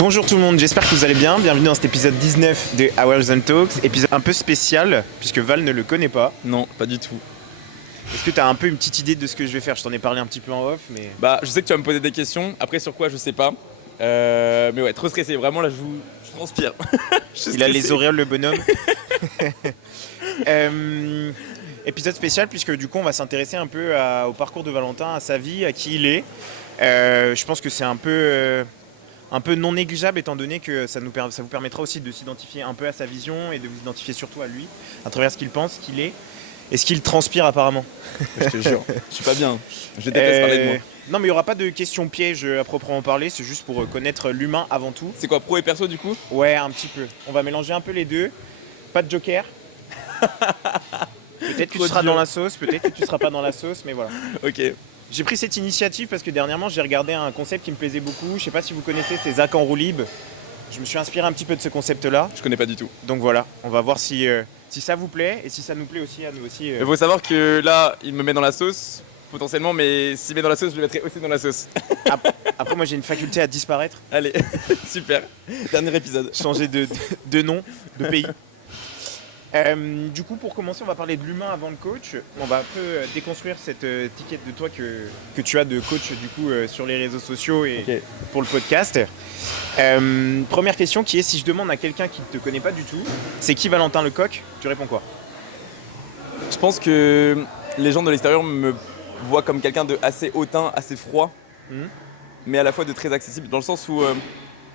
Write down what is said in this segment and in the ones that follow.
Bonjour tout le monde, j'espère que vous allez bien. Bienvenue dans cet épisode 19 de Hours and Talks. Épisode un peu spécial, puisque Val ne le connaît pas. Non, pas du tout. Est-ce que tu as un peu une petite idée de ce que je vais faire? Je t'en ai parlé un petit peu en off, mais... Bah, je sais que tu vas me poser des questions. Après, sur quoi, je sais pas. Mais ouais, trop stressé. Vraiment, là, je transpire. Il a les auréoles, le bonhomme. Épisode spécial, puisque du coup, on va s'intéresser un peu au parcours de Valentin, à sa vie, à qui il est. Je pense que c'est un peu non négligeable, étant donné que ça vous permettra aussi de s'identifier un peu à sa vision et de vous identifier surtout à lui, à travers ce qu'il pense, ce qu'il est et ce qu'il transpire apparemment. Je te jure, je suis pas bien. Je déteste parler de moi. Non, mais il n'y aura pas de questions pièges à proprement parler, c'est juste pour connaître l'humain avant tout. C'est quoi, pro et perso du coup? Ouais, un petit peu. On va mélanger un peu les deux. Pas de joker. Peut-être que tu seras dans la sauce, peut-être que tu seras pas dans la sauce, mais voilà. Ok. J'ai pris cette initiative parce que dernièrement j'ai regardé un concept qui me plaisait beaucoup. Je sais pas si vous connaissez, c'est Zach en roue libre. Je me suis inspiré un petit peu de ce concept-là. Je connais pas du tout. Donc voilà, on va voir si ça vous plaît et si ça nous plaît aussi à nous aussi. Il faut savoir que là, il me met dans la sauce, potentiellement, mais s'il met dans la sauce, je le mettrai aussi dans la sauce. Après moi j'ai une faculté à disparaître. Allez, super. Dernier épisode. Changer de nom, de pays. Du coup, pour commencer, on va parler de l'humain avant le coach. On va un peu déconstruire cette étiquette de toi que tu as de coach du coup sur les réseaux sociaux et Ok. pour le podcast. Première question qui est, si je demande à quelqu'un qui ne te connaît pas du tout, c'est qui Valentin Lecoq? Tu réponds quoi? Je pense que les gens de l'extérieur me voient comme quelqu'un de assez hautain, assez froid, mais à la fois de très accessible, dans le sens où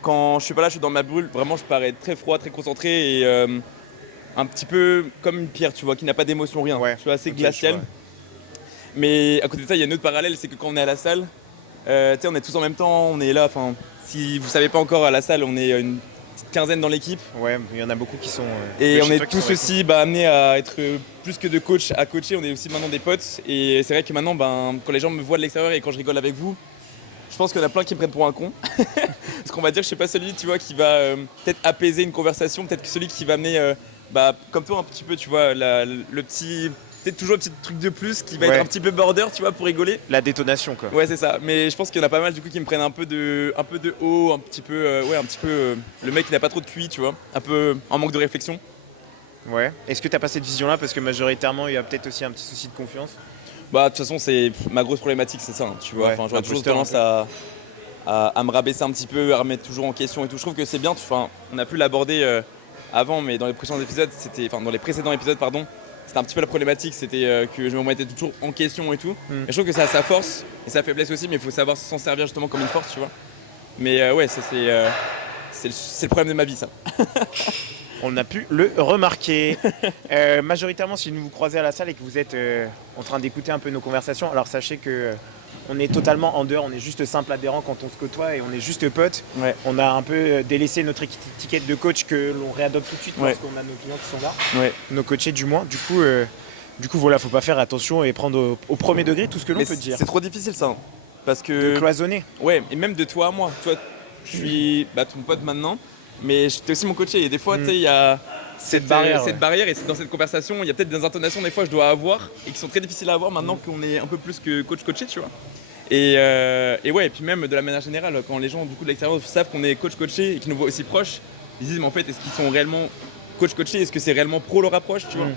quand je suis pas là, je suis dans ma bulle, vraiment je parais très froid, très concentré et un petit peu comme une pierre, tu vois, qui n'a pas d'émotion, rien. Ouais. Je suis assez Ok, glacial. Mais à côté de ça, il y a un autre parallèle, c'est que quand on est à la salle, tu sais, on est tous en même temps, on est là, enfin, si vous savez pas encore, à la salle, on est une petite quinzaine dans l'équipe. Ouais, il y en a beaucoup qui sont... Et de on chez est toi qui tous sont aussi amenés à être plus que de coach à coacher, on est aussi maintenant des potes. Et c'est vrai que maintenant, quand les gens me voient de l'extérieur et quand je rigole avec vous, je pense qu'il y en a plein qui me prennent pour un con. Parce qu'on va dire, je sais pas, celui tu vois, qui va peut-être apaiser une conversation, peut-être que celui qui va amener, comme toi un petit peu, tu vois, le petit... Peut-être toujours un petit truc de plus qui va Ouais. être un petit peu border, tu vois, pour rigoler. La détonation quoi. Ouais, c'est ça. Mais je pense qu'il y en a pas mal du coup qui me prennent un peu de haut, un petit peu, le mec qui n'a pas trop de QI, tu vois, un peu en manque de réflexion. Ouais. Est-ce que tu as pas cette vision-là parce que majoritairement il y a peut-être aussi un petit souci de confiance? Bah de toute façon c'est ma grosse problématique, c'est ça, hein, tu vois. Ouais, Enfin, j'aurais toujours imposteur, tendance à me rabaisser un petit peu, à remettre toujours en question et tout. Je trouve que c'est bien. Enfin, on a pu l'aborder avant, mais dans les précédents épisodes, c'était un petit peu la problématique, c'était que je me remettais toujours en question et tout. Et je trouve que ça a sa force et sa faiblesse aussi, mais il faut savoir s'en servir justement comme une force, tu vois. Mais ouais, ça c'est le problème de ma vie, ça. On a pu le remarquer. Majoritairement, si vous vous croisez à la salle et que vous êtes en train d'écouter un peu nos conversations, alors sachez que on est totalement en dehors, on est juste simple adhérent quand on se côtoie et on est juste potes. Ouais. On a un peu délaissé notre étiquette de coach que l'on réadopte tout de suite Ouais. parce qu'on a nos clients qui sont là, Ouais. nos coachés du moins. Du coup, voilà, faut pas faire attention et prendre au premier degré tout ce que l'on Mais peut dire. c'est trop difficile ça, hein, parce De que cloisonner. ouais, et même de toi à moi. Toi, je suis ton pote maintenant, mais j'étais aussi mon coaché. Et des fois, tu sais, il y a cette barrière, barrière, et c'est dans cette conversation, il y a peut-être des intonations des fois je dois avoir et qui sont très difficiles à avoir maintenant qu'on est un peu plus que coaché, tu vois. Et ouais, et puis même de la manière générale, quand les gens du coup de l'extérieur savent qu'on est coaché et qu'ils nous voient aussi proches, ils disent mais en fait est-ce qu'ils sont réellement coaché? Est-ce que c'est réellement pro leur approche, tu vois?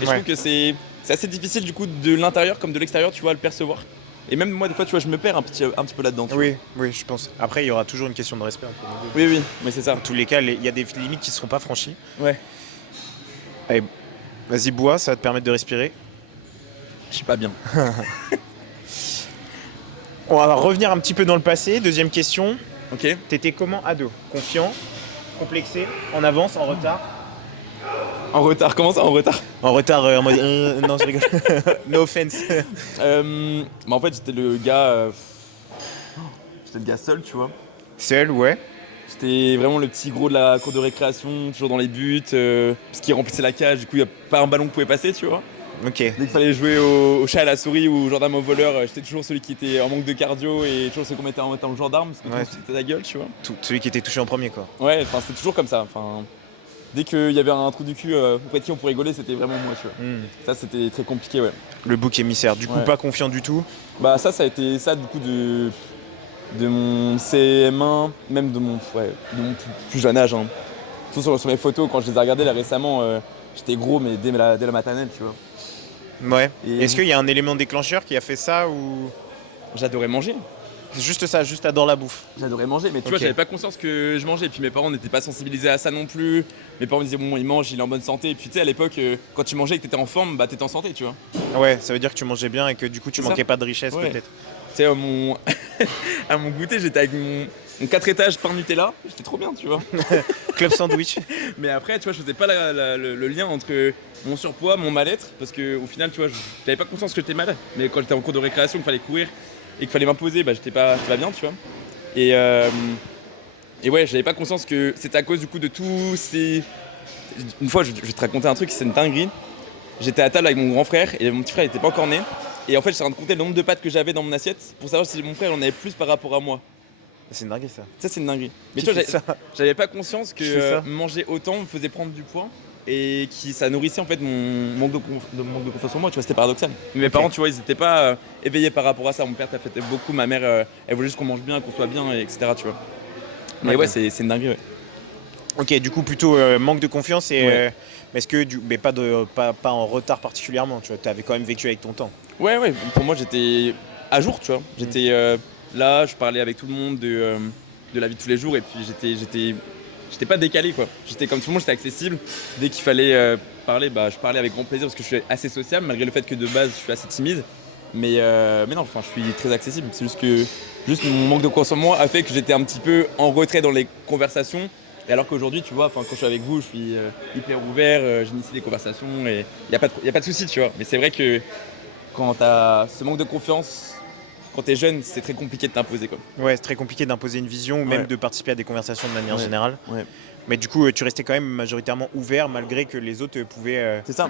Et je trouve que c'est assez difficile du coup de l'intérieur comme de l'extérieur, tu vois, à le percevoir. Et même moi des fois tu vois je me perds un petit peu là-dedans. tu vois. Oui, je pense. Après, il y aura toujours une question de respect entre nous deux. Oui, mais c'est ça. Dans tous les cas, il y a des limites qui ne seront pas franchies. Ouais. Allez, vas-y, bois, ça va te permettre de respirer. Je suis pas bien. On va revenir un petit peu dans le passé. Deuxième question. Ok. T'étais comment ado? Confiant, complexé, en avance, en retard? En retard, comment ça en retard? En retard, en mode... non, je rigole. No offense. En fait j'étais le gars... J'étais le gars seul, tu vois. Seul, ouais. J'étais vraiment le petit gros de la cour de récréation, toujours dans les buts, parce qu'il remplissait la cage, du coup il n'y a pas un ballon qui pouvait passer, tu vois. Ok. Dès qu'il fallait jouer au chat à la souris ou au gendarme au voleur, j'étais toujours celui qui était en manque de cardio et toujours celui qu'on mettait en tant que gendarme, parce que Ouais. c'était ta gueule, tu vois. Celui qui était touché en premier, quoi. Ouais, enfin c'était toujours comme ça. Enfin, dès qu'il y avait un trou du cul auprès de qui on pouvait rigoler, c'était vraiment moi, tu vois. Ça c'était très compliqué, ouais. Le bouc émissaire. Du coup, Ouais. pas confiant du tout. Bah ça a été ça du coup de mon CM1, même de mon plus jeune âge. Hein. Tout sur mes photos, quand je les ai regardées là récemment, j'étais gros, mais dès la maternelle, tu vois. Ouais. Et Est-ce qu'il y a un élément déclencheur qui a fait ça ou j'adorais manger. c'est juste ça, juste t'adores la bouffe? J'adorais manger, mais tu vois, j'avais pas conscience que je mangeais. Et puis mes parents n'étaient pas sensibilisés à ça non plus. Mes parents me disaient, bon, il mange, il est en bonne santé. Et puis tu sais, à l'époque, quand tu mangeais et que t'étais en forme, bah t'étais en santé, tu vois. Ouais, ça veut dire que tu mangeais bien et que du coup tu C'est ça. manquais pas de richesse Ouais. peut-être. Tu sais, à mon goûter, j'étais avec mon 4 étages pain Nutella. J'étais trop bien, tu vois. Club sandwich. Mais après, tu vois, je faisais pas le lien entre mon surpoids, mon mal-être. Parce qu'au final, tu vois, j'avais pas conscience que j'étais malade. Mais quand j'étais en cours de récréation, qu'il fallait courir et qu'il fallait m'imposer, bah j'étais pas bien, tu vois. Et ouais, j'avais pas conscience que c'était à cause du coup de tous ces. Une fois, je vais te raconter un truc, c'est une dinguerie. J'étais à table avec mon grand frère et mon petit frère il était pas encore né. Et en fait, j'étais en train de compter le nombre de pâtes que j'avais dans mon assiette pour savoir si mon frère en avait plus par rapport à moi. C'est une dinguerie ça. Ça, c'est une dinguerie. Mais Qui tu vois, fait ça j'avais pas conscience que Je fais ça. manger autant me faisait prendre du poids et que ça nourrissait en fait mon manque de confiance en moi. Tu vois, c'était paradoxal. Mais mes parents, tu vois, ils étaient pas éveillés par rapport à ça. Mon père t'a fait beaucoup, ma mère, elle voulait juste qu'on mange bien, qu'on soit bien, etc. Tu vois. Mais ouais, c'est une dinguerie. Ouais. Ok, du coup plutôt manque de confiance et Ouais. mais est-ce que mais pas en retard particulièrement, tu vois, t'avais quand même vécu avec ton temps. Ouais, pour moi j'étais à jour, tu vois. J'étais là, je parlais avec tout le monde de la vie de tous les jours et puis j'étais pas décalé quoi. J'étais comme tout le monde, j'étais accessible. Dès qu'il fallait parler, bah, je parlais avec grand plaisir parce que je suis assez sociable malgré le fait que de base je suis assez timide. Mais non, enfin, je suis très accessible. C'est juste mon manque de confiance en moi a fait que j'étais un petit peu en retrait dans les conversations. Et alors qu'aujourd'hui, tu vois, quand je suis avec vous, je suis hyper ouvert, j'initie des conversations et il n'y a pas de souci, tu vois. Mais c'est vrai que quand t'as ce manque de confiance, quand t'es jeune, c'est très compliqué de t'imposer quoi. Ouais, c'est très compliqué d'imposer une vision ou même Ouais. de participer à des conversations de manière Ouais. générale. Ouais. Mais du coup, tu restais quand même majoritairement ouvert malgré que les autres pouvaient C'est ça.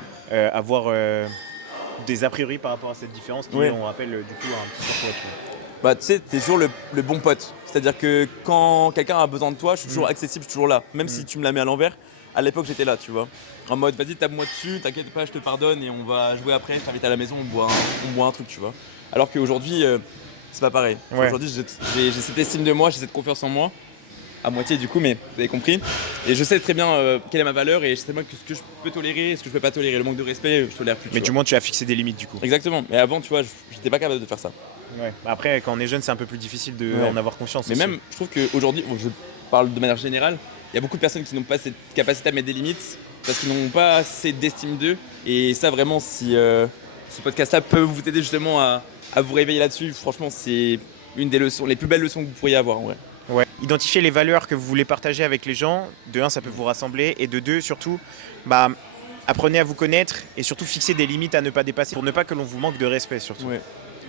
avoir des a priori par rapport à cette différence qui, Ouais. on rappelle, du coup, un petit surpoids. Tu vois. Bah tu sais, t'es toujours le bon pote. C'est-à-dire que quand quelqu'un a besoin de toi, je suis toujours accessible, je suis toujours là. Même si tu me la mets à l'envers, à l'époque j'étais là, tu vois. En mode vas-y tape-moi dessus, t'inquiète pas, je te pardonne et on va jouer après, je t'invite à la maison, on boit un truc, tu vois. Alors qu'aujourd'hui, c'est pas pareil. Ouais. Aujourd'hui j'ai cette estime de moi, j'ai cette confiance en moi. À moitié du coup, mais vous avez compris. Et je sais très bien quelle est ma valeur et je sais très bien que ce que je peux tolérer et ce que je peux pas tolérer. Le manque de respect, je tolère plus. Mais du moins, tu as fixé des limites du coup. Exactement. Mais avant, tu vois, j'étais pas capable de faire ça. Ouais. Après, quand on est jeune, c'est un peu plus difficile d'en avoir conscience. Mais aussi. même, je trouve qu'aujourd'hui, je parle de manière générale, il y a beaucoup de personnes qui n'ont pas cette capacité à mettre des limites parce qu'ils n'ont pas assez d'estime d'eux. Et ça, vraiment, si ce podcast-là peut vous aider justement à vous réveiller là-dessus, franchement, c'est une des leçons, les plus belles leçons que vous pourriez avoir. Ouais. Ouais. Identifier les valeurs que vous voulez partager avec les gens, de un, ça peut vous rassembler, et de deux, surtout, bah, apprenez à vous connaître et surtout fixer des limites à ne pas dépasser pour ne pas que l'on vous manque de respect surtout. Ouais.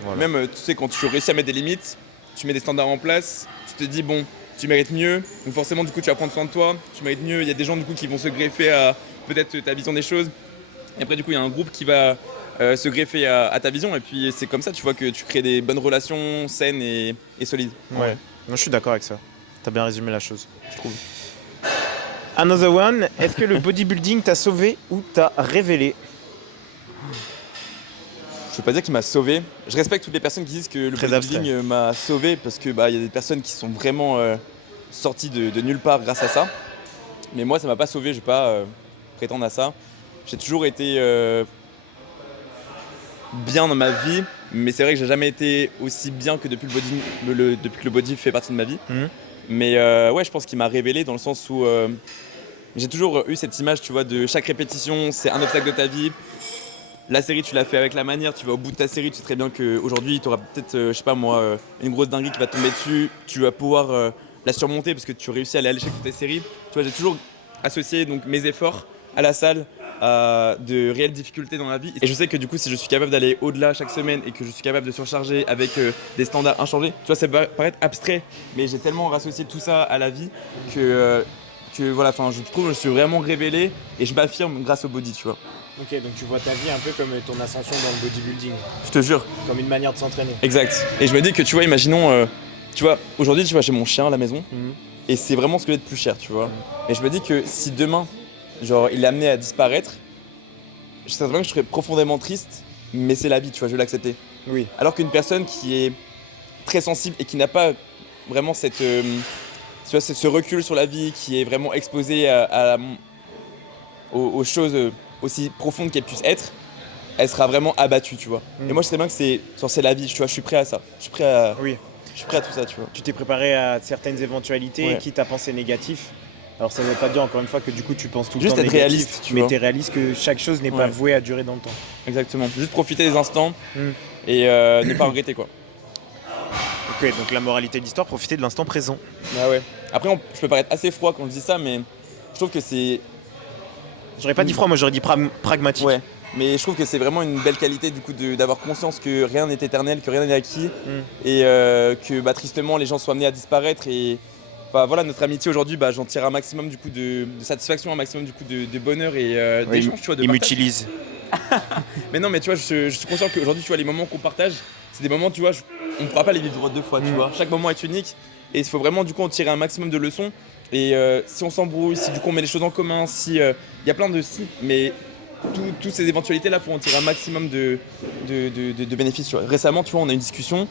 Voilà. Même, tu sais, quand tu réussis à mettre des limites, tu mets des standards en place, tu te dis, bon, tu mérites mieux, donc forcément, du coup, tu vas prendre soin de toi, tu mérites mieux. Il y a des gens, du coup, qui vont se greffer à peut-être ta vision des choses. Et après, du coup, il y a un groupe qui va se greffer à ta vision. Et puis, c'est comme ça, tu vois, que tu crées des bonnes relations saines et solides. Ouais. Moi, je suis d'accord avec ça. T'as bien résumé la chose. Je trouve. Another one, est-ce que le bodybuilding t'a sauvé ou t'a révélé? Je veux pas dire qu'il m'a sauvé. Je respecte toutes les personnes qui disent que le Très bodybuilding m'a sauvé parce que bah, y a des personnes qui sont vraiment sorties de nulle part grâce à ça. Mais moi, ça m'a pas sauvé, je vais pas prétendre à ça. J'ai toujours été bien dans ma vie, mais c'est vrai que j'ai jamais été aussi bien que depuis depuis que le body fait partie de ma vie. Mhm. Mais ouais, je pense qu'il m'a révélé dans le sens où j'ai toujours eu cette image, tu vois, de chaque répétition, c'est un obstacle de ta vie. La série, tu l'as fait avec la manière, tu vas au bout de ta série, tu sais très bien qu'aujourd'hui, tu auras peut-être, je sais pas moi, une grosse dinguerie qui va tomber dessus, tu vas pouvoir la surmonter parce que tu réussis à aller à l'échec de tes séries. Tu vois, j'ai toujours associé donc, mes efforts à la salle, à de réelles difficultés dans la vie. Et je sais que du coup, si je suis capable d'aller au-delà chaque semaine et que je suis capable de surcharger avec des standards inchangés, tu vois, ça peut paraître abstrait, mais j'ai tellement rassocié tout ça à la vie que voilà, je trouve que je suis vraiment révélé et je m'affirme grâce au body, tu vois. Ok, donc tu vois ta vie un peu comme ton ascension dans le bodybuilding, Je te jure. comme une manière de s'entraîner. Exact. Et je me dis que tu vois, imaginons, tu vois, aujourd'hui, tu vois, j'ai mon chien à la maison Mhm. et c'est vraiment ce que j'ai de plus cher, tu vois. Et je me dis que si demain, genre, il est amené à disparaître, je sais vraiment que je serais profondément triste, mais c'est la vie, tu vois, je vais l'accepter. Oui. Alors qu'une personne qui est très sensible et qui n'a pas vraiment tu vois, ce recul sur la vie, qui est vraiment exposé aux choses aussi profondes qu'elles puissent être, elle sera vraiment abattue, tu vois. Et moi je sais bien que c'est la vie, tu vois, je suis prêt à ça. Oui. Je suis prêt à tout ça, tu vois. Tu t'es préparé à certaines éventualités, Ouais. quitte à penser négatif. Alors ça ne veut pas dire encore une fois que du coup tu penses tout le Juste temps être négatif, réaliste, tu mais vois. t'es réaliste que chaque chose n'est pas Ouais. vouée à durer dans le temps. Exactement. Juste profiter des instants Mm. et ne pas regretter, quoi. Ok, donc la moralité de l'histoire, profiter de l'instant présent. Ah ouais. Après, je peux paraître assez froid quand je dis ça, mais je trouve que c'est. J'aurais pas dit froid, moi j'aurais dit pragmatique. Ouais. Mais je trouve que c'est vraiment une belle qualité du coup d'avoir conscience que rien n'est éternel, que rien n'est acquis, et que tristement les gens sont amenés à disparaître. Et enfin, voilà, notre amitié aujourd'hui, j'en tire un maximum du coup de satisfaction, un maximum du coup de bonheur et d'échange, tu vois, de Il partage. m'utilise. Mais non, mais tu vois, je suis conscient qu'aujourd'hui, tu vois, les moments qu'on partage, c'est des moments, tu vois, on ne pourra pas les vivre deux fois, tu vois. Chaque moment est unique et il faut vraiment du coup en tirer un maximum de leçons. Et si on s'embrouille, si du coup on met les choses en commun, si il y a plein de si, mais toutes ces éventualités là pour en tirer un maximum de bénéfices. Tu vois. Récemment, tu vois, on a une discussion.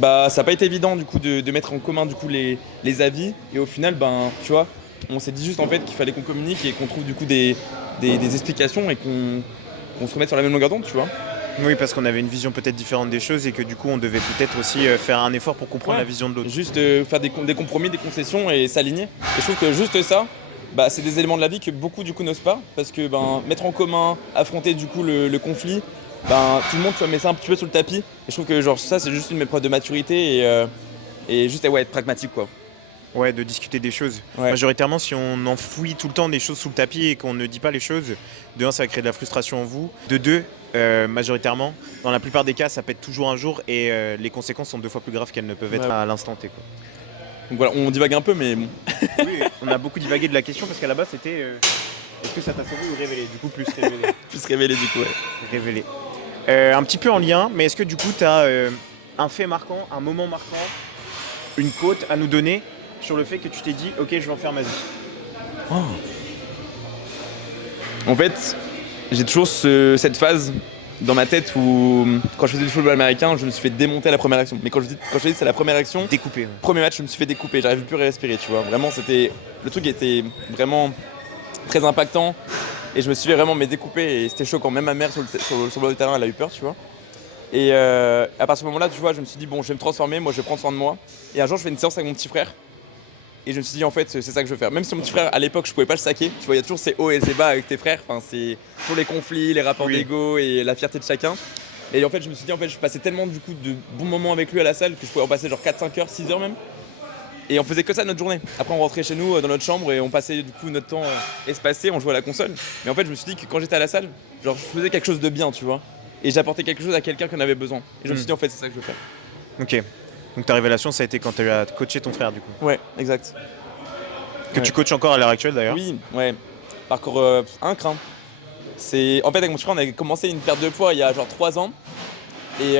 Ça n'a pas été évident du coup de mettre en commun du coup les avis. Et au final, tu vois, on s'est dit juste en fait qu'il fallait qu'on communique et qu'on trouve du coup des explications et qu'on se remette sur la même longueur d'onde, tu vois. Oui, parce qu'on avait une vision peut-être différente des choses et que du coup on devait peut-être aussi faire un effort pour comprendre Ouais. la vision de l'autre. Juste faire des compromis, des concessions et s'aligner. Et je trouve que juste ça, c'est des éléments de la vie que beaucoup du coup n'osent pas, parce que mettre en commun, affronter du coup le conflit, tout le monde tu vois, met ça un petit peu sous le tapis. Et je trouve que genre ça c'est juste une épreuve de maturité et juste être pragmatique, quoi. Ouais, de discuter des choses. Ouais. Majoritairement, si on enfouit tout le temps des choses sous le tapis et qu'on ne dit pas les choses, de un, ça va créer de la frustration en vous. De deux, majoritairement, dans la plupart des cas, ça pète toujours un jour et les conséquences sont 2 fois plus graves qu'elles ne peuvent être à l'instant T, quoi. Donc voilà, on divague un peu, mais bon. Oui, on a beaucoup divagué de la question parce qu'à la base c'était est-ce que ça t'a sauvé ou révélé? Du coup, plus révélé. Plus révélé du coup, ouais. Révélé. Un petit peu en lien, mais est-ce que du coup, tu as un fait marquant, un moment marquant, une quote à nous donner sur le fait que tu t'es dit ok, je vais en faire ma vie? En fait, j'ai toujours cette phase dans ma tête où, quand je faisais du football américain, je me suis fait démonter à la première action. Mais quand je dis c'est la première action, Découpé. Ouais. premier match, je me suis fait découper, j'arrivais plus à respirer, tu vois. Vraiment, le truc était vraiment très impactant et je me suis fait vraiment découper et c'était choquant. Même ma mère sur le bord du terrain, elle a eu peur, tu vois. Et à partir de ce moment-là, tu vois, je me suis dit bon, je vais me transformer, moi je vais prendre soin de moi. Et un jour, je fais une séance avec mon petit frère. Et je me suis dit en fait c'est ça que je veux faire. Même si mon petit frère à l'époque je pouvais pas le saquer, tu vois, il y a toujours ces hauts et ces bas avec tes frères, enfin c'est toujours les conflits, les rapports d'ego et la fierté de chacun. Et en fait je me suis dit en fait je passais tellement du coup de bons moments avec lui à la salle que je pouvais en passer genre 4-5 heures, 6 heures même. Et on faisait que ça notre journée. Après on rentrait chez nous dans notre chambre et on passait du coup notre temps espacé, on jouait à la console. Mais en fait je me suis dit que quand j'étais à la salle, genre je faisais quelque chose de bien, tu vois. Et j'apportais quelque chose à quelqu'un qui en avait besoin. Et je me suis dit en fait c'est ça que je veux faire. Ok. Donc ta révélation ça a été quand tu as coaché ton frère du coup. Ouais, exact. Que tu coaches encore à l'heure actuelle d'ailleurs. Oui, ouais. Parcours incre. En fait, avec mon petit frère, on a commencé une perte de poids il y a genre 3 ans. Et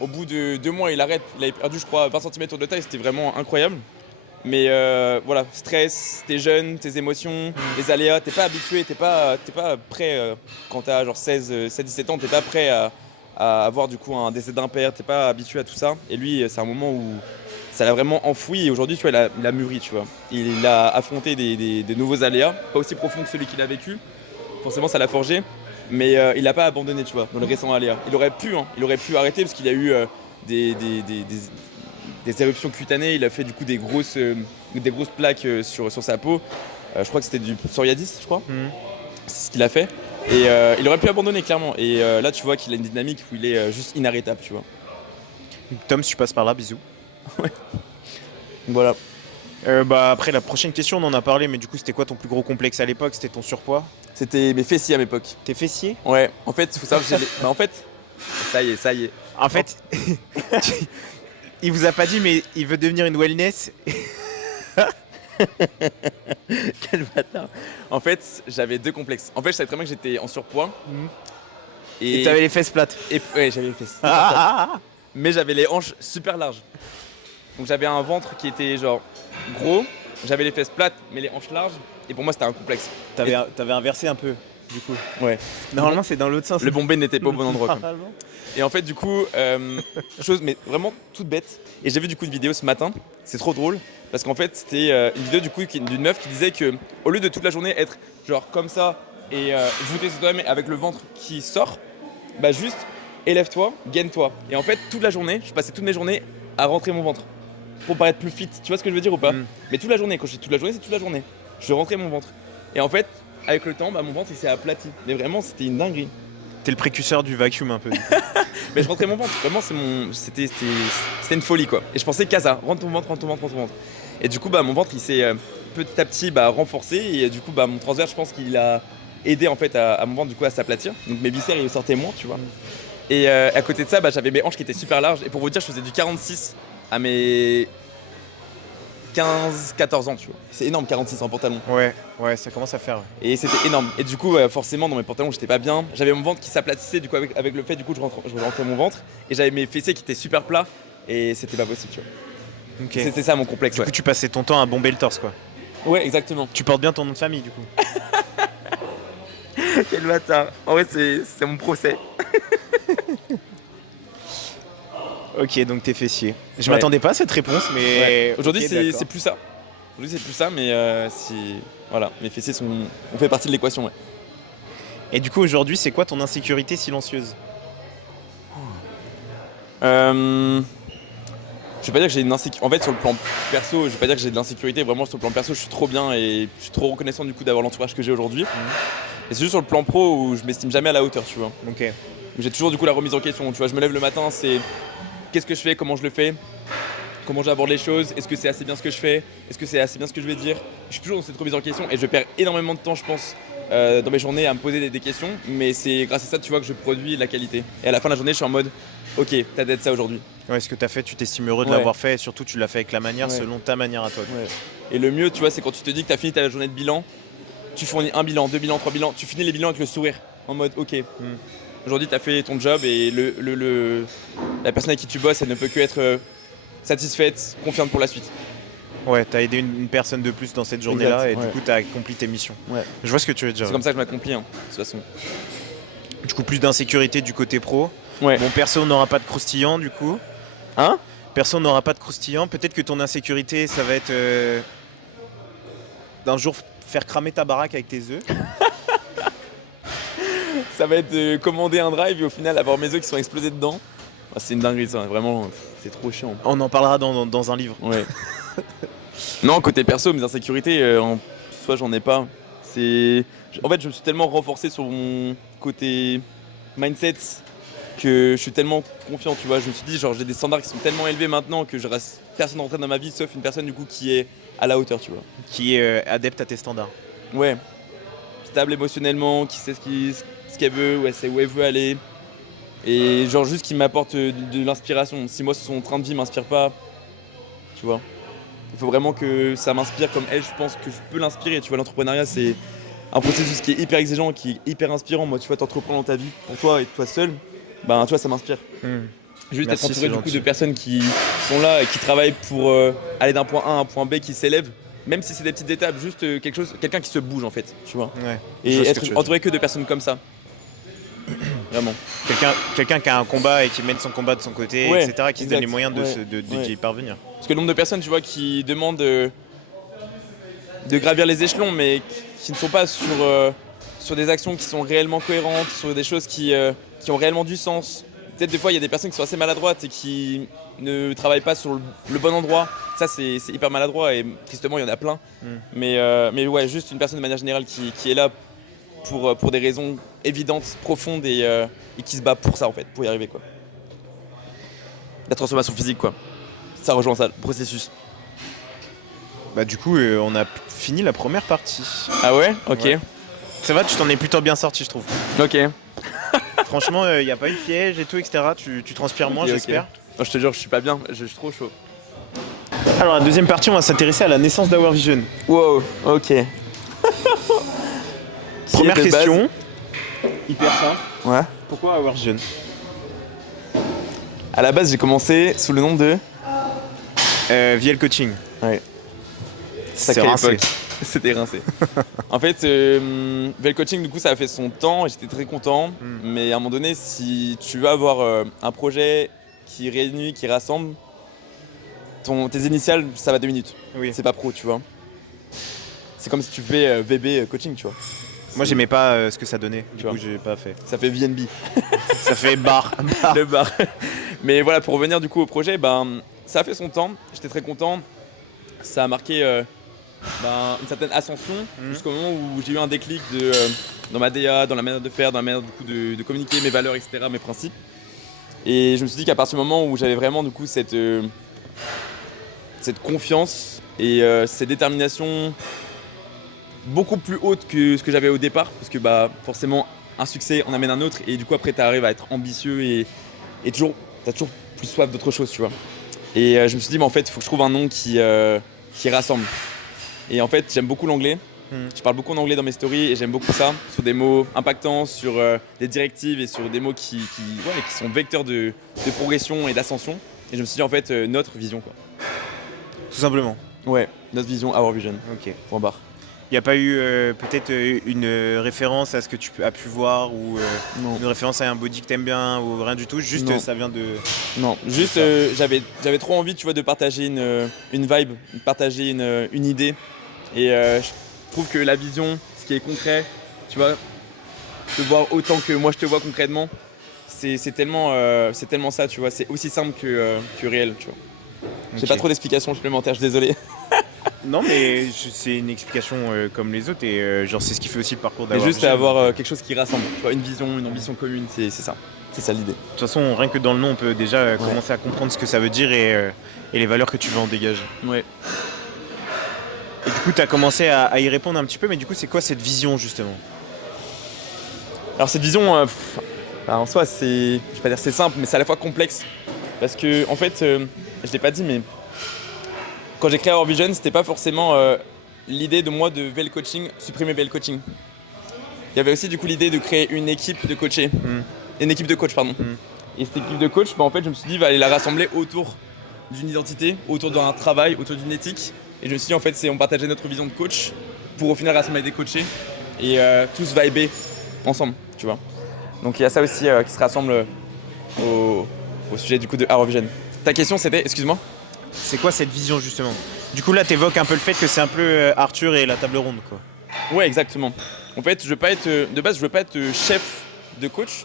au bout de 2 mois, il arrête. Il avait perdu, je crois, 20 cm de taille. C'était vraiment incroyable. Mais voilà, stress, t'es jeune, tes émotions, les aléas. T'es pas habitué, t'es pas prêt quand t'as genre 16-17 ans. T'es pas prêt à avoir du coup un décès d'un père. T'es pas habitué à tout ça. Et lui, c'est un moment où ça l'a vraiment enfoui et aujourd'hui tu vois il a mûri, tu vois. Il a affronté des nouveaux aléas, pas aussi profonds que celui qu'il a vécu. Forcément ça l'a forgé, mais il n'a pas abandonné, tu vois, dans le récent aléa. Il aurait pu arrêter parce qu'il a eu des éruptions cutanées, il a fait du coup des grosses plaques sur sa peau. Je crois que c'était du psoriasis, je crois. C'est ce qu'il a fait. Et il aurait pu abandonner clairement. Et là tu vois qu'il a une dynamique où il est juste inarrêtable, tu vois. Tom, si tu passes par là, bisous. Ouais. Voilà. Après la prochaine question on en a parlé, mais du coup c'était quoi ton plus gros complexe à l'époque? C'était ton surpoids? C'était mes fessiers à l'époque. Tes fessiers? Ouais, en fait, il faut savoir que en fait, ça y est. En fait, il vous a pas dit, mais il veut devenir une wellness. Quel bâtard. En fait, j'avais 2 complexes. En fait, je savais très bien que j'étais en surpoids. Et t'avais les fesses plates. Ouais, j'avais les fesses. Mais j'avais les hanches super larges. Donc j'avais un ventre qui était genre gros, j'avais les fesses plates mais les hanches larges. Et pour moi c'était un complexe. T'avais inversé un peu. du coup. Ouais. Normalement, c'est dans l'autre sens. Le bombé n'était pas au bon endroit. Quoi. Normalement. Et en fait, du coup, chose mais vraiment toute bête. Et j'ai vu du coup une vidéo ce matin. C'est trop drôle parce qu'en fait, c'était une vidéo du coup d'une meuf qui disait que au lieu de toute la journée être genre comme ça et voûter sur toi-même avec le ventre qui sort, bah juste élève-toi, gaine-toi. Et en fait, toute la journée, je passais toutes mes journées à rentrer mon ventre pour paraître plus fit. Tu vois ce que je veux dire ou pas? Mais toute la journée, quand je dis toute la journée, c'est toute la journée. Je rentrais mon ventre. Et en fait, avec le temps, bah, mon ventre il s'est aplati. Mais vraiment, c'était une dinguerie. T'es le précurseur du vacuum un peu. Mais je rentrais mon ventre, vraiment c'était une folie quoi. Et je pensais qu'à ça, rentre ton ventre, rentre ton ventre, rentre ton ventre. Et du coup bah mon ventre il s'est petit à petit renforcé et du coup bah mon transverse je pense qu'il a aidé en fait à mon ventre du coup à s'aplatir. Donc mes viscères ils sortaient moins tu vois. Et à côté de ça bah, j'avais mes hanches qui étaient super larges et pour vous dire je faisais du 46 à mes 15-14 ans tu vois. C'est énorme 46 en pantalon. Ouais, ça commence à faire. Et c'était énorme. Et du coup, forcément, dans mes pantalons, j'étais pas bien. J'avais mon ventre qui s'aplatissait du coup avec le fait, du coup, je rentrais mon ventre. Et j'avais mes fessiers qui étaient super plats. Et c'était pas possible, tu vois. Okay. C'était ça mon complexe. Du coup, tu passais ton temps à bomber le torse, quoi. Ouais, exactement. Tu portes bien ton nom de famille, du coup. Quel bâtard. En vrai, c'est mon procès. Ok, donc tes fessiers. Je m'attendais pas à cette réponse, mais. Ouais. Aujourd'hui, okay, c'est plus ça. Aujourd'hui, c'est plus ça, mais voilà, mes fessiers ont fait partie de l'équation, ouais. Et du coup, aujourd'hui, c'est quoi ton insécurité silencieuse? Je vais pas dire que j'ai une insécurité. En fait, sur le plan perso, je vais pas dire que j'ai de l'insécurité. Vraiment, sur le plan perso, je suis trop bien et je suis trop reconnaissant du coup d'avoir l'entourage que j'ai aujourd'hui. Et c'est juste sur le plan pro où je m'estime jamais à la hauteur, tu vois. Ok. J'ai toujours du coup la remise en question. Tu vois, je me lève le matin, c'est qu'est-ce que je fais, comment je le fais, comment j'aborde les choses, est-ce que c'est assez bien ce que je fais, est-ce que c'est assez bien ce que je vais dire. Je suis toujours dans cette remise en question et je perds énormément de temps, je pense, dans mes journées à me poser des questions. Mais c'est grâce à ça, tu vois, que je produis de la qualité. Et à la fin de la journée, je suis en mode, ok, t'as d'être ça aujourd'hui. Ouais, ce que t'as fait, tu t'estimes heureux de l'avoir fait et surtout tu l'as fait avec la manière, selon ta manière à toi. Ouais. Et le mieux, tu vois, c'est quand tu te dis que t'as fini ta journée de bilan, tu fournis un bilan, 2 bilans, 3 bilans, tu finis les bilans avec le sourire, en mode, ok, aujourd'hui t'as fait ton job et la personne avec qui tu bosses, elle ne peut que être satisfaite, confiante pour la suite. Ouais, t'as aidé une personne de plus dans cette journée-là exact, et du coup t'as accompli tes missions. Ouais. Je vois ce que tu veux dire. C'est comme ça que je m'accomplis, hein, de toute façon. Du coup, plus d'insécurité du côté pro. Ouais. Bon, perso, on n'aura pas de croustillant du coup. Hein? Perso, on n'aura pas de croustillant. Peut-être que ton insécurité, ça va être d'un jour faire cramer ta baraque avec tes œufs. Ça va être de commander un drive et au final avoir mes œufs qui sont explosés dedans. Ah, c'est une dinguerie ça, vraiment, c'est trop chiant. On en parlera dans un livre. Ouais. Non, côté perso, mes insécurités, en soi, j'en ai pas. En fait, je me suis tellement renforcé sur mon côté mindset que je suis tellement confiant, tu vois. Je me suis dit, genre, j'ai des standards qui sont tellement élevés maintenant que je reste personne rentré dans ma vie sauf une personne du coup qui est à la hauteur, tu vois. Qui est adepte à tes standards. Ouais. Stable émotionnellement, qui sait ce qu'elle veut, où elle veut aller. Et genre juste qui m'apporte de l'inspiration. Si moi son train de vie m'inspire pas, tu vois. Il faut vraiment que ça m'inspire comme elle, je pense que je peux l'inspirer. Tu vois, l'entrepreneuriat c'est un processus qui est hyper exigeant, qui est hyper inspirant. Moi, tu vois, t'entreprends dans ta vie pour toi et toi seul, ben tu vois, ça m'inspire. Juste Merci, être entouré du coup gentil. de personnes qui sont là et qui travaillent pour aller d'un point A à un point B, qui s'élèvent. Même si c'est des petites étapes, juste quelqu'un qui se bouge en fait, tu vois. Ouais. Et être entouré que de personnes comme ça. Vraiment. Quelqu'un qui a un combat et qui mène son combat de son côté, Ouais, etc., qui se donne les moyens ouais. d'y parvenir. Parce que le nombre de personnes, tu vois, qui demandent de gravir les échelons, mais qui ne sont pas sur des actions qui sont réellement cohérentes, sur des choses qui ont réellement du sens. Peut-être des fois, il y a des personnes qui sont assez maladroites et qui ne travaillent pas sur le bon endroit. Ça, c'est hyper maladroit et tristement, il y en a plein. Mais ouais, juste une personne de manière générale qui est là pour des raisons évidentes, profondes et qui se bat pour ça en fait, pour y arriver quoi. La transformation physique quoi. Ça rejoint ça, le processus. Bah du coup, on a fini la première partie. Ah ouais? Ok. Ouais. Ça va, tu t'en es plutôt bien sorti, je trouve. Ok. Franchement, il n'y a pas eu de piège et tout, etc. Tu transpires moins, Ok, j'espère. Non, je te jure, je suis pas bien, je suis trop chaud. Alors, la deuxième partie, on va s'intéresser à la naissance d'Hour Vision. Wow, ok. Première question, hyper simple. Ouais. Pourquoi Hour Vision? À la base, j'ai commencé sous le nom de... VL Coaching. Ouais. C'est Sacrée rincé. époque. C'était rincé. En fait, Vel Coaching, du coup, ça a fait son temps et j'étais très content. Mais à un moment donné, si tu veux avoir un projet qui réunit, qui rassemble, tes initiales, ça va 2 minutes. Oui. C'est pas pro, tu vois. C'est comme si tu fais VB Coaching, tu vois. Moi, j'aimais pas ce que ça donnait. Du Tu coup, vois. j'ai pas fait. Ça fait VNB, Ça fait bar. le bar. Mais voilà, pour revenir du coup au projet, ça a fait son temps. J'étais très content. Ça a marqué une certaine ascension jusqu'au moment où j'ai eu un déclic dans ma DA, dans la manière de faire, dans la manière du coup de communiquer mes valeurs, etc., mes principes. Et je me suis dit qu'à partir du moment où j'avais vraiment du coup cette confiance et cette détermination beaucoup plus haute que ce que j'avais au départ, parce que forcément un succès en amène un autre et du coup après tu arrives à être ambitieux et t'as toujours plus soif d'autre chose, tu vois. Et je me suis dit en fait il faut que je trouve un nom qui rassemble. Et en fait j'aime beaucoup l'anglais. Je parle beaucoup en anglais dans mes stories et j'aime beaucoup ça, sur des mots impactants, sur des directives et sur des mots qui sont vecteurs de progression et d'ascension. Et je me suis dit en fait notre vision quoi. Tout simplement. Ouais, notre vision, our vision. Ok. Point barre. Il n'y a pas eu peut-être une référence à ce que tu as pu voir ou Non. une référence à un body que t'aimes bien ou rien du tout, juste Non. ça vient de... Non, juste j'avais trop envie, tu vois, de partager une vibe, de partager une idée. Et je trouve que la vision, ce qui est concret, tu vois, te voir autant que moi je te vois concrètement, c'est tellement ça, tu vois, c'est aussi simple que réel, tu vois. J'ai Ok. pas trop d'explications supplémentaires, je suis désolé. Non mais c'est une explication comme les autres et genre c'est ce qui fait aussi le parcours Mais d'avoir... juste à avoir quelque chose qui rassemble, tu vois, une vision, une ambition commune, c'est ça. C'est ça l'idée. De toute façon, rien que dans le nom, on peut déjà commencer à comprendre ce que ça veut dire et les valeurs que tu veux en dégager. Ouais. Et du coup, tu as commencé à y répondre un petit peu, mais du coup, c'est quoi cette vision justement? Alors cette vision, en soi, je vais pas dire c'est simple, mais c'est à la fois complexe. Parce que, en fait, je l'ai pas dit, mais quand j'ai créé Our Vision, c'était pas forcément l'idée de moi de Vel Coaching, supprimer Vel Coaching. Il y avait aussi du coup l'idée de créer une équipe de coachés. Une équipe de coach, pardon. Et cette équipe de coach, en fait, je me suis dit, aller la rassembler autour d'une identité, autour d'un travail, autour d'une éthique. Et je me suis dit, en fait, on partageait notre vision de coach pour au final rassembler des coachés et tous vibrer ensemble, tu vois. Donc il y a ça aussi qui se rassemble au sujet du coup de Our Vision. Ta question c'était, excuse-moi? C'est quoi cette vision justement? Du coup, là, tu évoques un peu le fait que c'est un peu Arthur et la table ronde, quoi. Ouais, exactement. En fait, de base, je veux pas être chef de coach,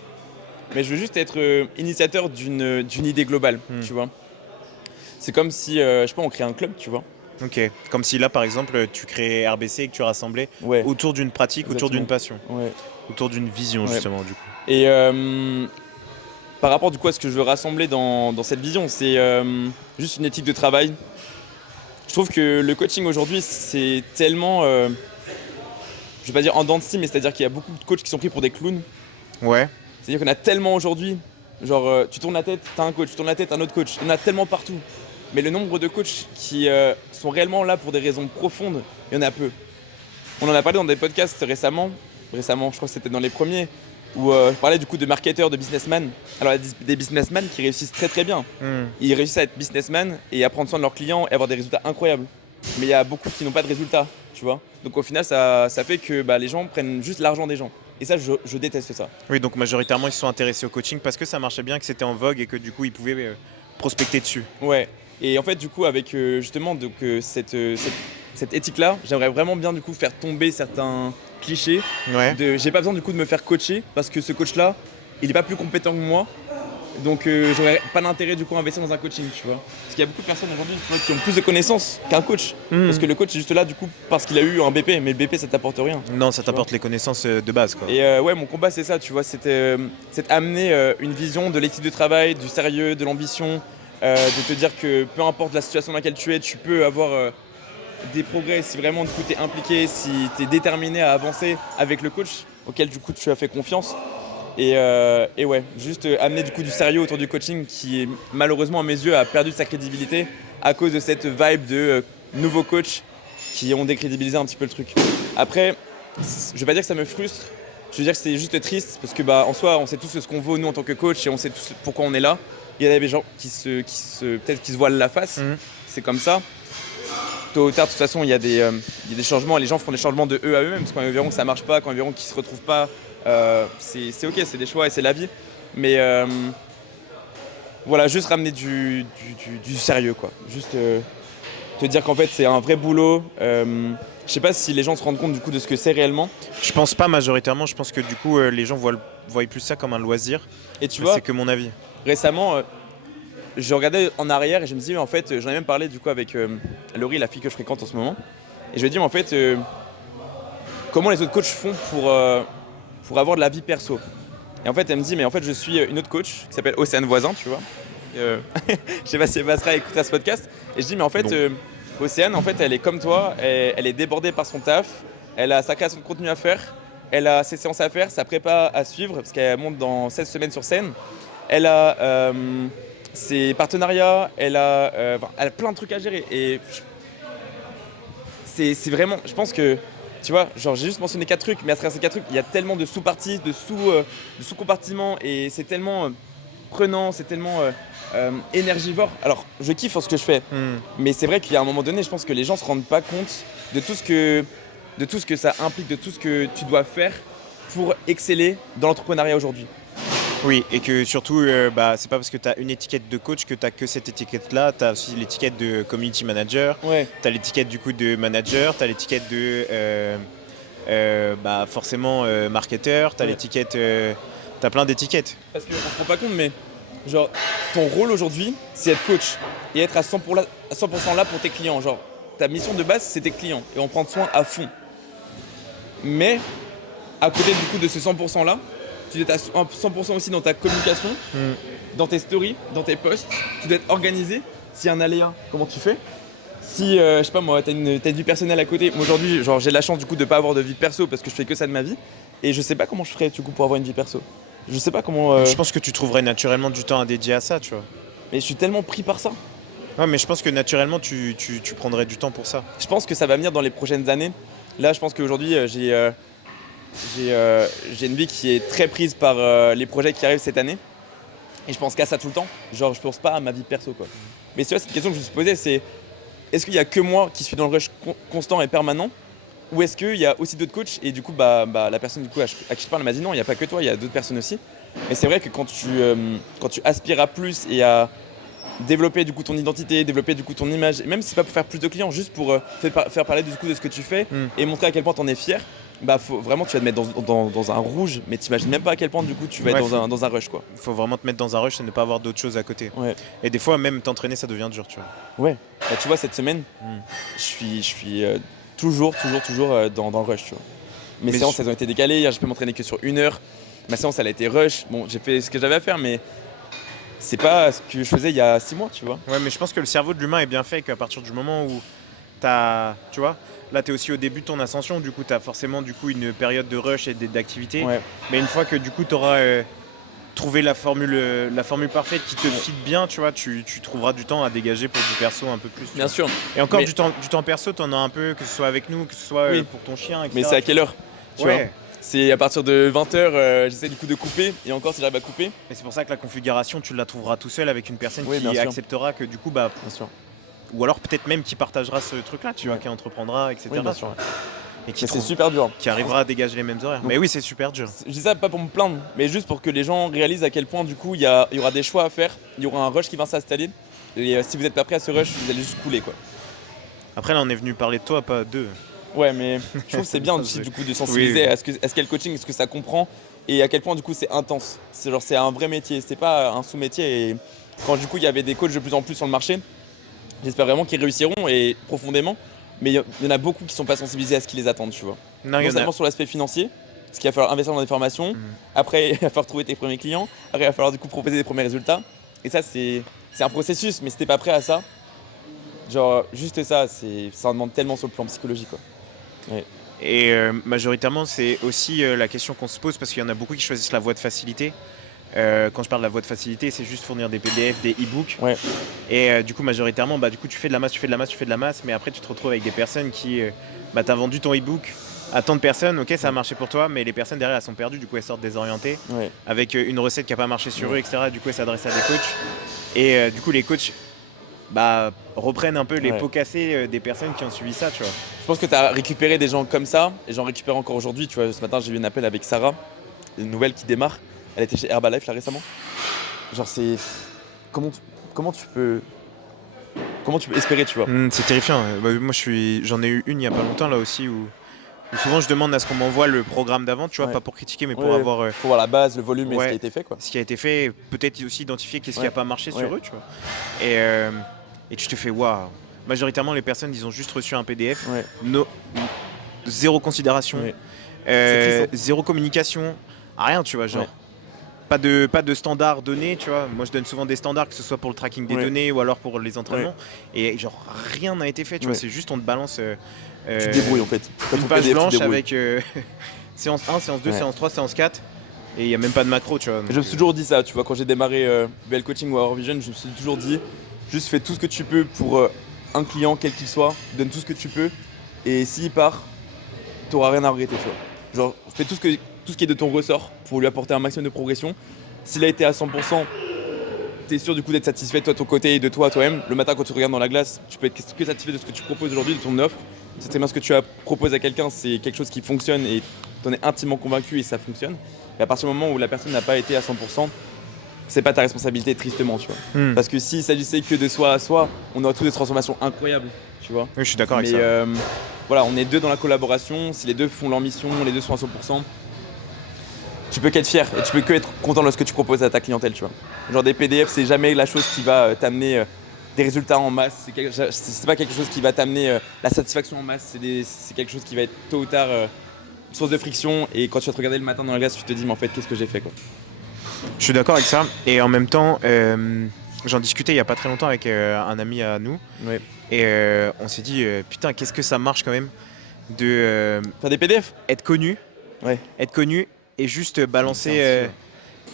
mais je veux juste être initiateur d'une idée globale, tu vois. C'est comme si, je sais pas, on crée un club, tu vois. Ok. Comme si là, par exemple, tu créais RBC et que tu rassemblais Ouais. autour d'une pratique, autour d'une passion, Ouais. autour d'une vision, Ouais. justement, du coup. Et par rapport du coup à ce que je veux rassembler dans cette vision, c'est juste une éthique de travail. Je trouve que le coaching aujourd'hui, c'est tellement, je vais pas dire en dents de scie, mais c'est-à-dire qu'il y a beaucoup de coachs qui sont pris pour des clowns. Ouais. C'est-à-dire qu'on a tellement aujourd'hui, genre tu tournes la tête, t'as un coach, tu tournes la tête, un autre coach. Il y en a tellement partout. Mais le nombre de coachs qui sont réellement là pour des raisons profondes, il y en a peu. On en a parlé dans des podcasts récemment, je crois que c'était dans les premiers, où je parlais du coup de marketeurs, de businessmen. Alors il y a des businessmen qui réussissent très très bien. Ils réussissent à être businessmen et à prendre soin de leurs clients et avoir des résultats incroyables. Mais il y a beaucoup qui n'ont pas de résultats, tu vois. Donc au final, ça fait que les gens prennent juste l'argent des gens. Et ça, je déteste ça. Oui, donc majoritairement, ils se sont intéressés au coaching parce que ça marchait bien, que c'était en vogue et que du coup, ils pouvaient prospecter dessus. Ouais. Et en fait, du coup, avec justement cette éthique-là, j'aimerais vraiment bien du coup faire tomber certains clichés. Ouais. J'ai pas besoin du coup de me faire coacher parce que ce coach-là, il est pas plus compétent que moi. Donc j'aurais pas d'intérêt du coup à investir dans un coaching, tu vois. Parce qu'il y a beaucoup de personnes aujourd'hui qui ont plus de connaissances qu'un coach. Parce que le coach est juste là du coup parce qu'il a eu un BP, mais le BP ça t'apporte rien. Non, ça t'apporte les connaissances de base, quoi. Et ouais, mon combat c'est ça, tu vois, c'est amener une vision de l'éthique de travail, du sérieux, de l'ambition, de te dire que peu importe la situation dans laquelle tu es, tu peux avoir des progrès si vraiment du coup t'es impliqué, si t'es déterminé à avancer avec le coach auquel du coup tu as fait confiance. Et ouais, juste amener du coup du sérieux autour du coaching qui malheureusement à mes yeux a perdu de sa crédibilité à cause de cette vibe de nouveaux coachs qui ont décrédibilisé un petit peu le truc. Après, je vais pas dire que ça me frustre, je veux dire que c'est juste triste parce que en soi on sait tous ce qu'on vaut nous en tant que coach et on sait tous pourquoi on est là. Il y a des gens qui se voilent la face, c'est comme ça. tôt ou tard, de toute façon, il y a des changements. Les gens feront des changements de eux à eux-mêmes. Parce que quand ils verront que ça marche pas, quand ils verront qu'ils se retrouvent pas, c'est ok, c'est des choix et c'est la vie. Mais voilà, juste ramener du sérieux, quoi. Juste te dire qu'en fait, c'est un vrai boulot. Je sais pas si les gens se rendent compte du coup de ce que c'est réellement. Je pense pas majoritairement, je pense que du coup les gens voient plus ça comme un loisir. Et tu vois, c'est que mon avis. récemment, je regardais en arrière et je me disais, mais en fait, j'en ai même parlé du coup avec Laurie, la fille que je fréquente en ce moment. Et je lui ai dit, mais en fait, comment les autres coachs font pour avoir de la vie perso. Et en fait, elle me dit, mais en fait, je suis une autre coach qui s'appelle Océane Voisin, tu vois. Je sais pas si elle passera à écouter ce podcast. Et je dis, mais en fait, Océane, en fait, elle est comme toi, elle est débordée par son taf, elle a sa création de contenu à faire, elle a ses séances à faire, sa prépa à suivre, parce qu'elle monte dans 16 semaines sur scène. Elle a ses partenariats, elle a plein de trucs à gérer. Et c'est vraiment, je pense que, tu vois, genre j'ai juste mentionné 4 trucs, mais à travers ces 4 trucs, il y a tellement de sous-parties, de sous-compartiments, et c'est tellement prenant, c'est tellement énergivore. Alors, je kiffe ce que je fais, mais c'est vrai qu'il y a un moment donné, je pense que les gens se rendent pas compte de tout ce que ça implique, de tout ce que tu dois faire pour exceller dans l'entrepreneuriat aujourd'hui. Oui, et que surtout, c'est pas parce que tu as une étiquette de coach que tu as que cette étiquette-là. Tu as aussi l'étiquette de community manager, Ouais. tu as l'étiquette du coup de manager, tu as l'étiquette de forcément marketeur, tu as l'étiquette. Tu as plein d'étiquettes. Parce qu'on se rend pas compte, mais genre, ton rôle aujourd'hui, c'est être coach et être à 100% là pour tes clients. Genre, ta mission de base, c'est tes clients et en prendre soin à fond. Mais, à côté du coup de ce 100% là, tu dois être à 100% aussi dans ta communication, dans tes stories, dans tes posts. Tu dois être organisé. S'il y a un aléa, comment tu fais? Si, je sais pas moi, t'as une vie personnelle à côté. Moi aujourd'hui, genre, j'ai la chance du coup de pas avoir de vie perso parce que je fais que ça de ma vie. Et je sais pas comment je ferais du coup pour avoir une vie perso. Je sais pas comment. Je pense que tu trouverais naturellement du temps à dédier à ça, tu vois. Mais je suis tellement pris par ça. Ouais, mais je pense que naturellement, tu prendrais du temps pour ça. Je pense que ça va venir dans les prochaines années. Là, je pense qu'aujourd'hui, j'ai une vie qui est très prise par les projets qui arrivent cette année. Et je pense qu'à ça tout le temps. Genre, je pense pas à ma vie perso, quoi. Mais tu vois, cette question que je me suis posée, c'est est-ce qu'il y a que moi qui suis dans le rush constant et permanent? Ou est-ce qu'il y a aussi d'autres coachs? Et du coup, la personne du coup, à qui je parle m'a dit non, il n'y a pas que toi, il y a d'autres personnes aussi. Mais c'est vrai que quand tu aspires à plus et à développer du coup ton identité, développer du coup ton image, et même si c'est pas pour faire plus de clients, juste pour faire parler du coup de ce que tu fais et montrer à quel point tu en es fier, vraiment tu vas te mettre dans un rouge, mais t'imagines même pas à quel point du coup tu vas être dans un rush, quoi. Il faut vraiment te mettre dans un rush et ne pas avoir d'autres choses à côté. Ouais. Et des fois, même t'entraîner, ça devient dur, tu vois. Ouais. Bah, tu vois, cette semaine, je suis toujours dans le rush, tu vois. Mes séances, elles ont été décalées. Hier, j'ai pu m'entraîner que sur 1 heure. Ma séance, elle a été rush. Bon, j'ai fait ce que j'avais à faire, mais c'est pas ce que je faisais il y a 6 mois, tu vois. Ouais, mais je pense que le cerveau de l'humain est bien fait qu'à partir du moment où t'as, tu vois, là t'es aussi au début de ton ascension, du coup t'as forcément du coup une période de rush et d'activité. Ouais. Mais une fois que du coup t'auras trouvé la formule parfaite qui te fit bien, tu vois, tu trouveras du temps à dégager pour du perso un peu plus. Bien sûr. Et encore du temps perso, t'en as un peu, que ce soit avec nous, que ce soit pour ton chien, etc. Mais c'est à quelle heure, tu vois? C'est à partir de 20h, j'essaie du coup de couper, et encore si j'arrive à couper. Et c'est pour ça que la configuration, tu la trouveras tout seul avec une personne qui bien sûr. acceptera que du coup, Bien sûr. ou alors peut-être même qui partagera ce truc-là, tu vois, qui entreprendra, etc. Oui, bien sûr. Et qui c'est super dur. qui arrivera à dégager les mêmes horaires. Donc, mais oui, c'est super dur. Je dis ça pas pour me plaindre, mais juste pour que les gens réalisent à quel point du coup il y aura des choix à faire, il y aura un rush qui va s'installer, et si vous n'êtes pas prêt à ce rush, vous allez juste couler, quoi. Après là, on est venu parler de toi, pas d'eux. Ouais, mais je trouve que c'est bien aussi du coup de sensibiliser à ce qu'est le coaching, ce que ça comprend et à quel point du coup c'est intense. C'est un vrai métier, c'est pas un sous-métier. Et quand du coup il y avait des coachs de plus en plus sur le marché, j'espère vraiment qu'ils réussiront et profondément. Mais il y en a beaucoup qui sont pas sensibilisés à ce qui les attend, tu vois. Non seulement sur l'aspect financier, parce qu'il va falloir investir dans des formations. Après, il va falloir trouver tes premiers clients. Après, il va falloir du coup proposer des premiers résultats. Et ça, c'est un processus. Mais si t'es pas prêt à ça, genre juste ça en demande tellement sur le plan psychologique, quoi. Ouais. Et majoritairement, c'est aussi la question qu'on se pose parce qu'il y en a beaucoup qui choisissent la voie de facilité. Quand je parle de la voie de facilité, c'est juste fournir des PDF, des e-books. Ouais. Et du coup, majoritairement, du coup, tu fais de la masse, mais après, tu te retrouves avec des personnes qui, t'as vendu ton e-book à tant de personnes, ok, ça a marché pour toi, mais les personnes derrière, elles sont perdues, du coup, elles sortent désorientées, avec une recette qui n'a pas marché sur eux, etc. Du coup, elles s'adressent à des coachs. Et du coup, les coachs reprennent un peu les Ouais. pots cassés des personnes qui ont suivi ça, tu vois. Je pense que tu as récupéré des gens comme ça, et j'en récupère encore aujourd'hui. Tu vois, ce matin, j'ai eu un appel avec Sarah, une nouvelle qui démarre. Elle était chez Herbalife là récemment. Genre, c'est. Comment tu, comment tu peux. Comment tu peux espérer, tu vois? C'est terrifiant. Moi, j'en ai eu une il y a pas longtemps là aussi où souvent je demande à ce qu'on m'envoie le programme d'avant, tu vois, Ouais. pas pour critiquer, mais pour Ouais, avoir faut voir la base, le volume et ce qui a ouais, été fait, quoi. ce qui a été fait, peut-être aussi identifier qu'est-ce qui Ouais. a pas marché Ouais. sur eux, tu vois. Et tu te fais waouh. Majoritairement, les personnes, ils ont juste reçu un PDF, Ouais. zéro considération, Ouais. C'est triste, zéro communication, rien, tu vois, genre. Ouais. Pas de standards donnés, tu vois. Moi, je donne souvent des standards, que ce soit pour le tracking des Ouais. données ou alors pour les entraînements. Et genre, rien n'a été fait, tu vois. Ouais. C'est juste, on te balance Tu te débrouilles en fait. Quand une ton page PDF, tu te blanche débrouilles. avec séance 1, séance 2, Ouais. séance 3, séance 4. Et il n'y a même pas de macro, tu vois. Je me suis toujours dit ça, tu vois, quand j'ai démarré BL Coaching ou Our Vision, je me suis toujours dit, juste fais tout ce que tu peux pour un client, quel qu'il soit, donne tout ce que tu peux, et s'il part, t'auras rien à regretter, tu vois. Genre, fais tout ce qui est de ton ressort pour lui apporter un maximum de progression. S'il a été à 100%, t'es sûr du coup d'être satisfait de toi, de ton côté et de toi-même. Le matin, quand tu regardes dans la glace, tu peux être que satisfait de ce que tu proposes aujourd'hui, de ton offre. C'est très bien ce que tu as proposé à quelqu'un, c'est quelque chose qui fonctionne et t'en es intimement convaincu et ça fonctionne. Et à partir du moment où la personne n'a pas été à 100%, c'est pas ta responsabilité, tristement, tu vois. Parce que s'il s'agissait que de soi à soi, on aurait tous des transformations incroyables, tu vois. Oui, je suis d'accord avec Mais ça. voilà, on est deux dans la collaboration, si les deux font leur mission, les deux sont à 100%, tu peux qu'être fier et tu peux que être content de ce que tu proposes à ta clientèle, tu vois. Genre des PDF, c'est jamais la chose qui va t'amener des résultats en masse, c'est pas quelque chose qui va t'amener la satisfaction en masse, c'est quelque chose qui va être tôt ou tard une source de friction et quand tu vas te regarder le matin dans la glace, tu te dis mais en fait qu'est-ce que j'ai fait, quoi. Je suis d'accord avec ça. Et en même temps, j'en discutais il y a pas très longtemps avec un ami à nous. Ouais. Et on s'est dit, putain, qu'est-ce que ça marche quand même de Faire des PDF? être connu. Ouais. Être connu et juste balancer Bien sûr.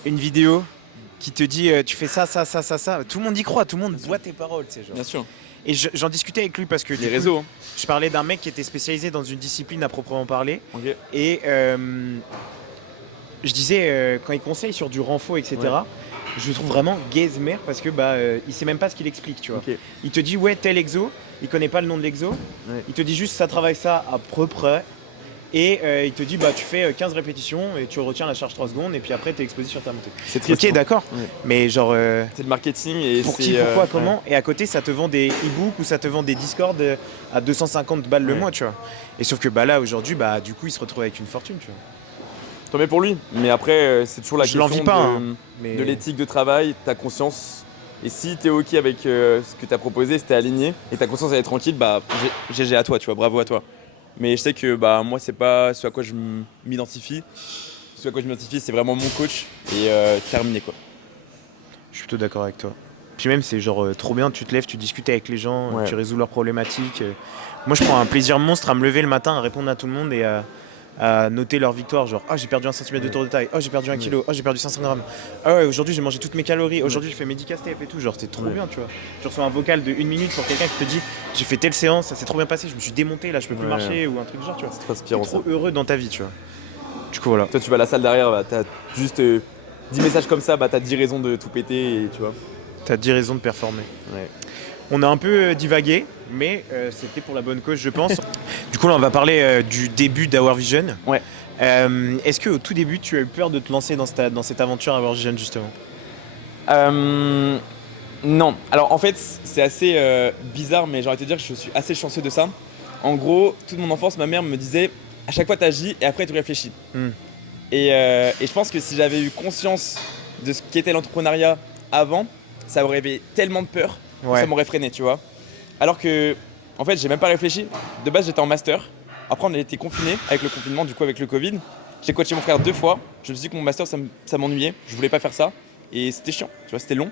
une vidéo qui te dit tu fais ça, ça, ça, ça, ça. Tout le monde y croit, tout le monde boit tes paroles, tu sais, genre. Bien sûr. Et j'en discutais avec lui parce que Les du coup, réseaux, hein. je parlais d'un mec qui était spécialisé dans une discipline à proprement parler. Ok. Et je disais, quand il conseille sur du renfort, etc., Ouais. je le trouve vraiment gaze-mère parce que il sait même pas ce qu'il explique, tu vois. Ok. Il te dit, ouais, tel exo, il connaît pas le nom de l'exo. Ouais. Il te dit juste, ça travaille ça à peu près. Et il te dit, tu fais 15 répétitions et tu retiens la charge 3 secondes et puis après, t'es exposé sur ta montée. C'est triste. Ok, hein. d'accord. Ouais. Mais genre, C'est le marketing et pour c'est. qui, pourquoi, ouais. comment. Et à côté, ça te vend des e-books ou ça te vend des Discord à 250 balles le Ouais. mois, tu vois. Et sauf que là, aujourd'hui, du coup, il se retrouve avec une fortune, tu vois. Tant mieux pour lui. Mais après, c'est toujours la Je question l'envie pas, de, hein, mais- de l'éthique de travail, ta conscience. Et si t'es ok avec ce que t'as proposé, si t'es aligné et ta conscience elle est tranquille, GG à toi, tu vois, bravo à toi. Mais je sais que moi c'est pas ce à quoi je m'identifie. Ce à quoi je m'identifie, c'est vraiment mon coach et terminé, quoi. Je suis plutôt d'accord avec toi. Puis même, c'est genre trop bien, tu te lèves, tu discutes avec les gens, Ouais. tu résous leurs problématiques. Moi, je prends un plaisir monstre à me lever le matin, à répondre à tout le monde et à noter leurs victoires. Genre, j'ai perdu 1 cm de tour de taille, j'ai perdu 1 kilo, j'ai perdu 500 grammes. Ah ouais, aujourd'hui, j'ai mangé toutes mes calories, aujourd'hui, j'ai fait mes 10 casse-têtes et tout. Genre, c'est trop bien, tu vois. Tu reçois un vocal de 1 minute pour quelqu'un qui te dit, j'ai fait telle séance, ça s'est trop bien passé, je me suis démonté, là, je peux plus Ouais. marcher ou un truc du genre, tu vois. C'est trop T'es inspirant ça. trop heureux dans ta vie, tu vois. Du coup, voilà. Toi tu vas à la salle derrière, t'as juste 10 messages comme ça, t'as 10 raisons de tout péter et tu vois. T'as 10 raisons de performer. Ouais. On a un peu divagué, mais c'était pour la bonne cause, je pense. Du coup, là, on va parler du début d'Hour Vision. Ouais. Est-ce qu'au tout début, tu as eu peur de te lancer dans cette aventure Hour Vision, justement? Non. Alors en fait, c'est assez bizarre, mais j'ai envie de te dire que je suis assez chanceux de ça. En gros, toute mon enfance, ma mère me disait à chaque fois t'agis et après tu réfléchis. Et je pense que si j'avais eu conscience de ce qu'était l'entrepreneuriat avant, ça aurait fait tellement de peur que Ouais. ça m'aurait freiné, tu vois. Alors que, en fait, j'ai même pas réfléchi. De base, j'étais en master. Après, on a été confinés avec le confinement, du coup, avec le Covid. J'ai coaché mon frère 2 fois. Je me suis dit que mon master, ça m'ennuyait. Je voulais pas faire ça. Et c'était chiant, tu vois, c'était long.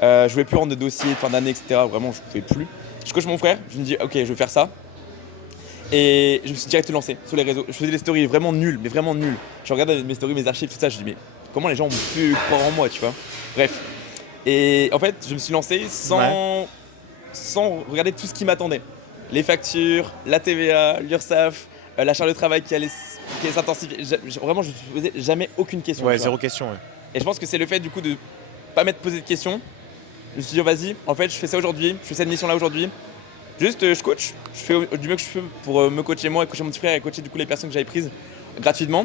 Je voulais plus rendre de dossiers de fin d'année, etc. Vraiment, je pouvais plus. Je coach mon frère. Je me dis, ok, je vais faire ça. Et je me suis direct lancé sur les réseaux. Je faisais des stories vraiment nulles, mais vraiment nulles. Je regardais mes stories, mes archives, tout ça. Je me dis, mais comment les gens ont pu croire en moi, tu vois. Bref. Et en fait, je me suis lancé sans regarder tout ce qui m'attendait. Les factures, la TVA, l'URSSAF, la charge de travail qui allait s'intensifier. Vraiment, je ne me posais jamais aucune question. Ouais, tu vois. zéro question. Ouais. Et je pense que c'est le fait du coup de pas m'être posé de questions Je me suis dit, vas-y, en fait, je fais ça aujourd'hui, je fais cette mission-là aujourd'hui. Juste, je coach, je fais du mieux que je peux pour me coacher moi, et coacher mon petit frère et coacher du coup les personnes que j'avais prises gratuitement.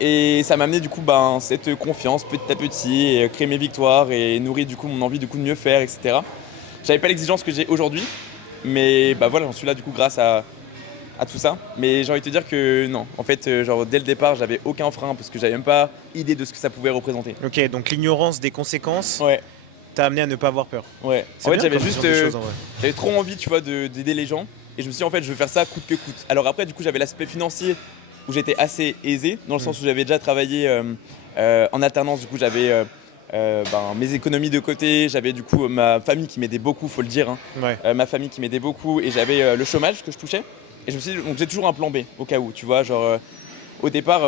Et ça m'a amené du coup cette confiance petit à petit, et créer mes victoires et nourrir du coup mon envie du coup de mieux faire, etc. J'avais pas l'exigence que j'ai aujourd'hui, mais bah voilà, j'en suis là du coup grâce à tout ça. Mais j'ai envie de te dire que non, en fait, genre dès le départ, j'avais aucun frein parce que j'avais même pas idée de ce que ça pouvait représenter. Ok, donc l'ignorance des conséquences Ouais, t'a amené à ne pas avoir peur. ouais. C'est En fait, bien j'avais comme juste, vision des choses, en vrai. j'avais trop envie, tu vois, d'aider les gens. Et je me suis dit, en fait, je veux faire ça coûte que coûte. Alors après, du coup, j'avais l'aspect financier où j'étais assez aisé, dans le sens où j'avais déjà travaillé en alternance. Du coup, j'avais mes économies de côté, j'avais du coup ma famille qui m'aidait beaucoup, faut le dire, hein. Ouais. Ma famille qui m'aidait beaucoup, et j'avais le chômage que je touchais. Et je me suis dit, donc j'ai toujours un plan B au cas où, tu vois, genre au départ,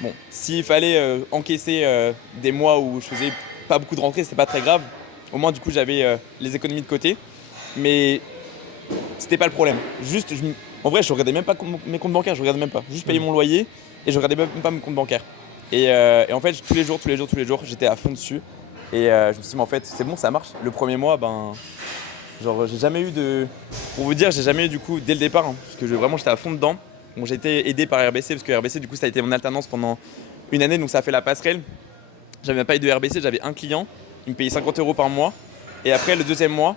bon, s'il fallait encaisser des mois où je faisais pas beaucoup de rentrées, c'était pas très grave. Au moins, du coup, j'avais les économies de côté. Mais c'était pas le problème. Juste, en vrai, je regardais même pas mes comptes bancaires, je regardais même pas. Juste payer mon loyer et je regardais même pas mes comptes bancaires. Et en fait, tous les jours, j'étais à fond dessus. Et je me suis dit, mais en fait, c'est bon, ça marche. Le premier mois, genre, j'ai jamais eu de. Pour vous dire, j'ai jamais eu du coup, dès le départ, hein, parce que vraiment, j'étais à fond dedans. Bon, j'ai été aidé par RBC, parce que RBC, du coup, ça a été mon alternance pendant une année, donc ça a fait la passerelle. J'avais même pas eu de RBC, j'avais un client, il me payait 50 € par mois. Et après, le deuxième mois,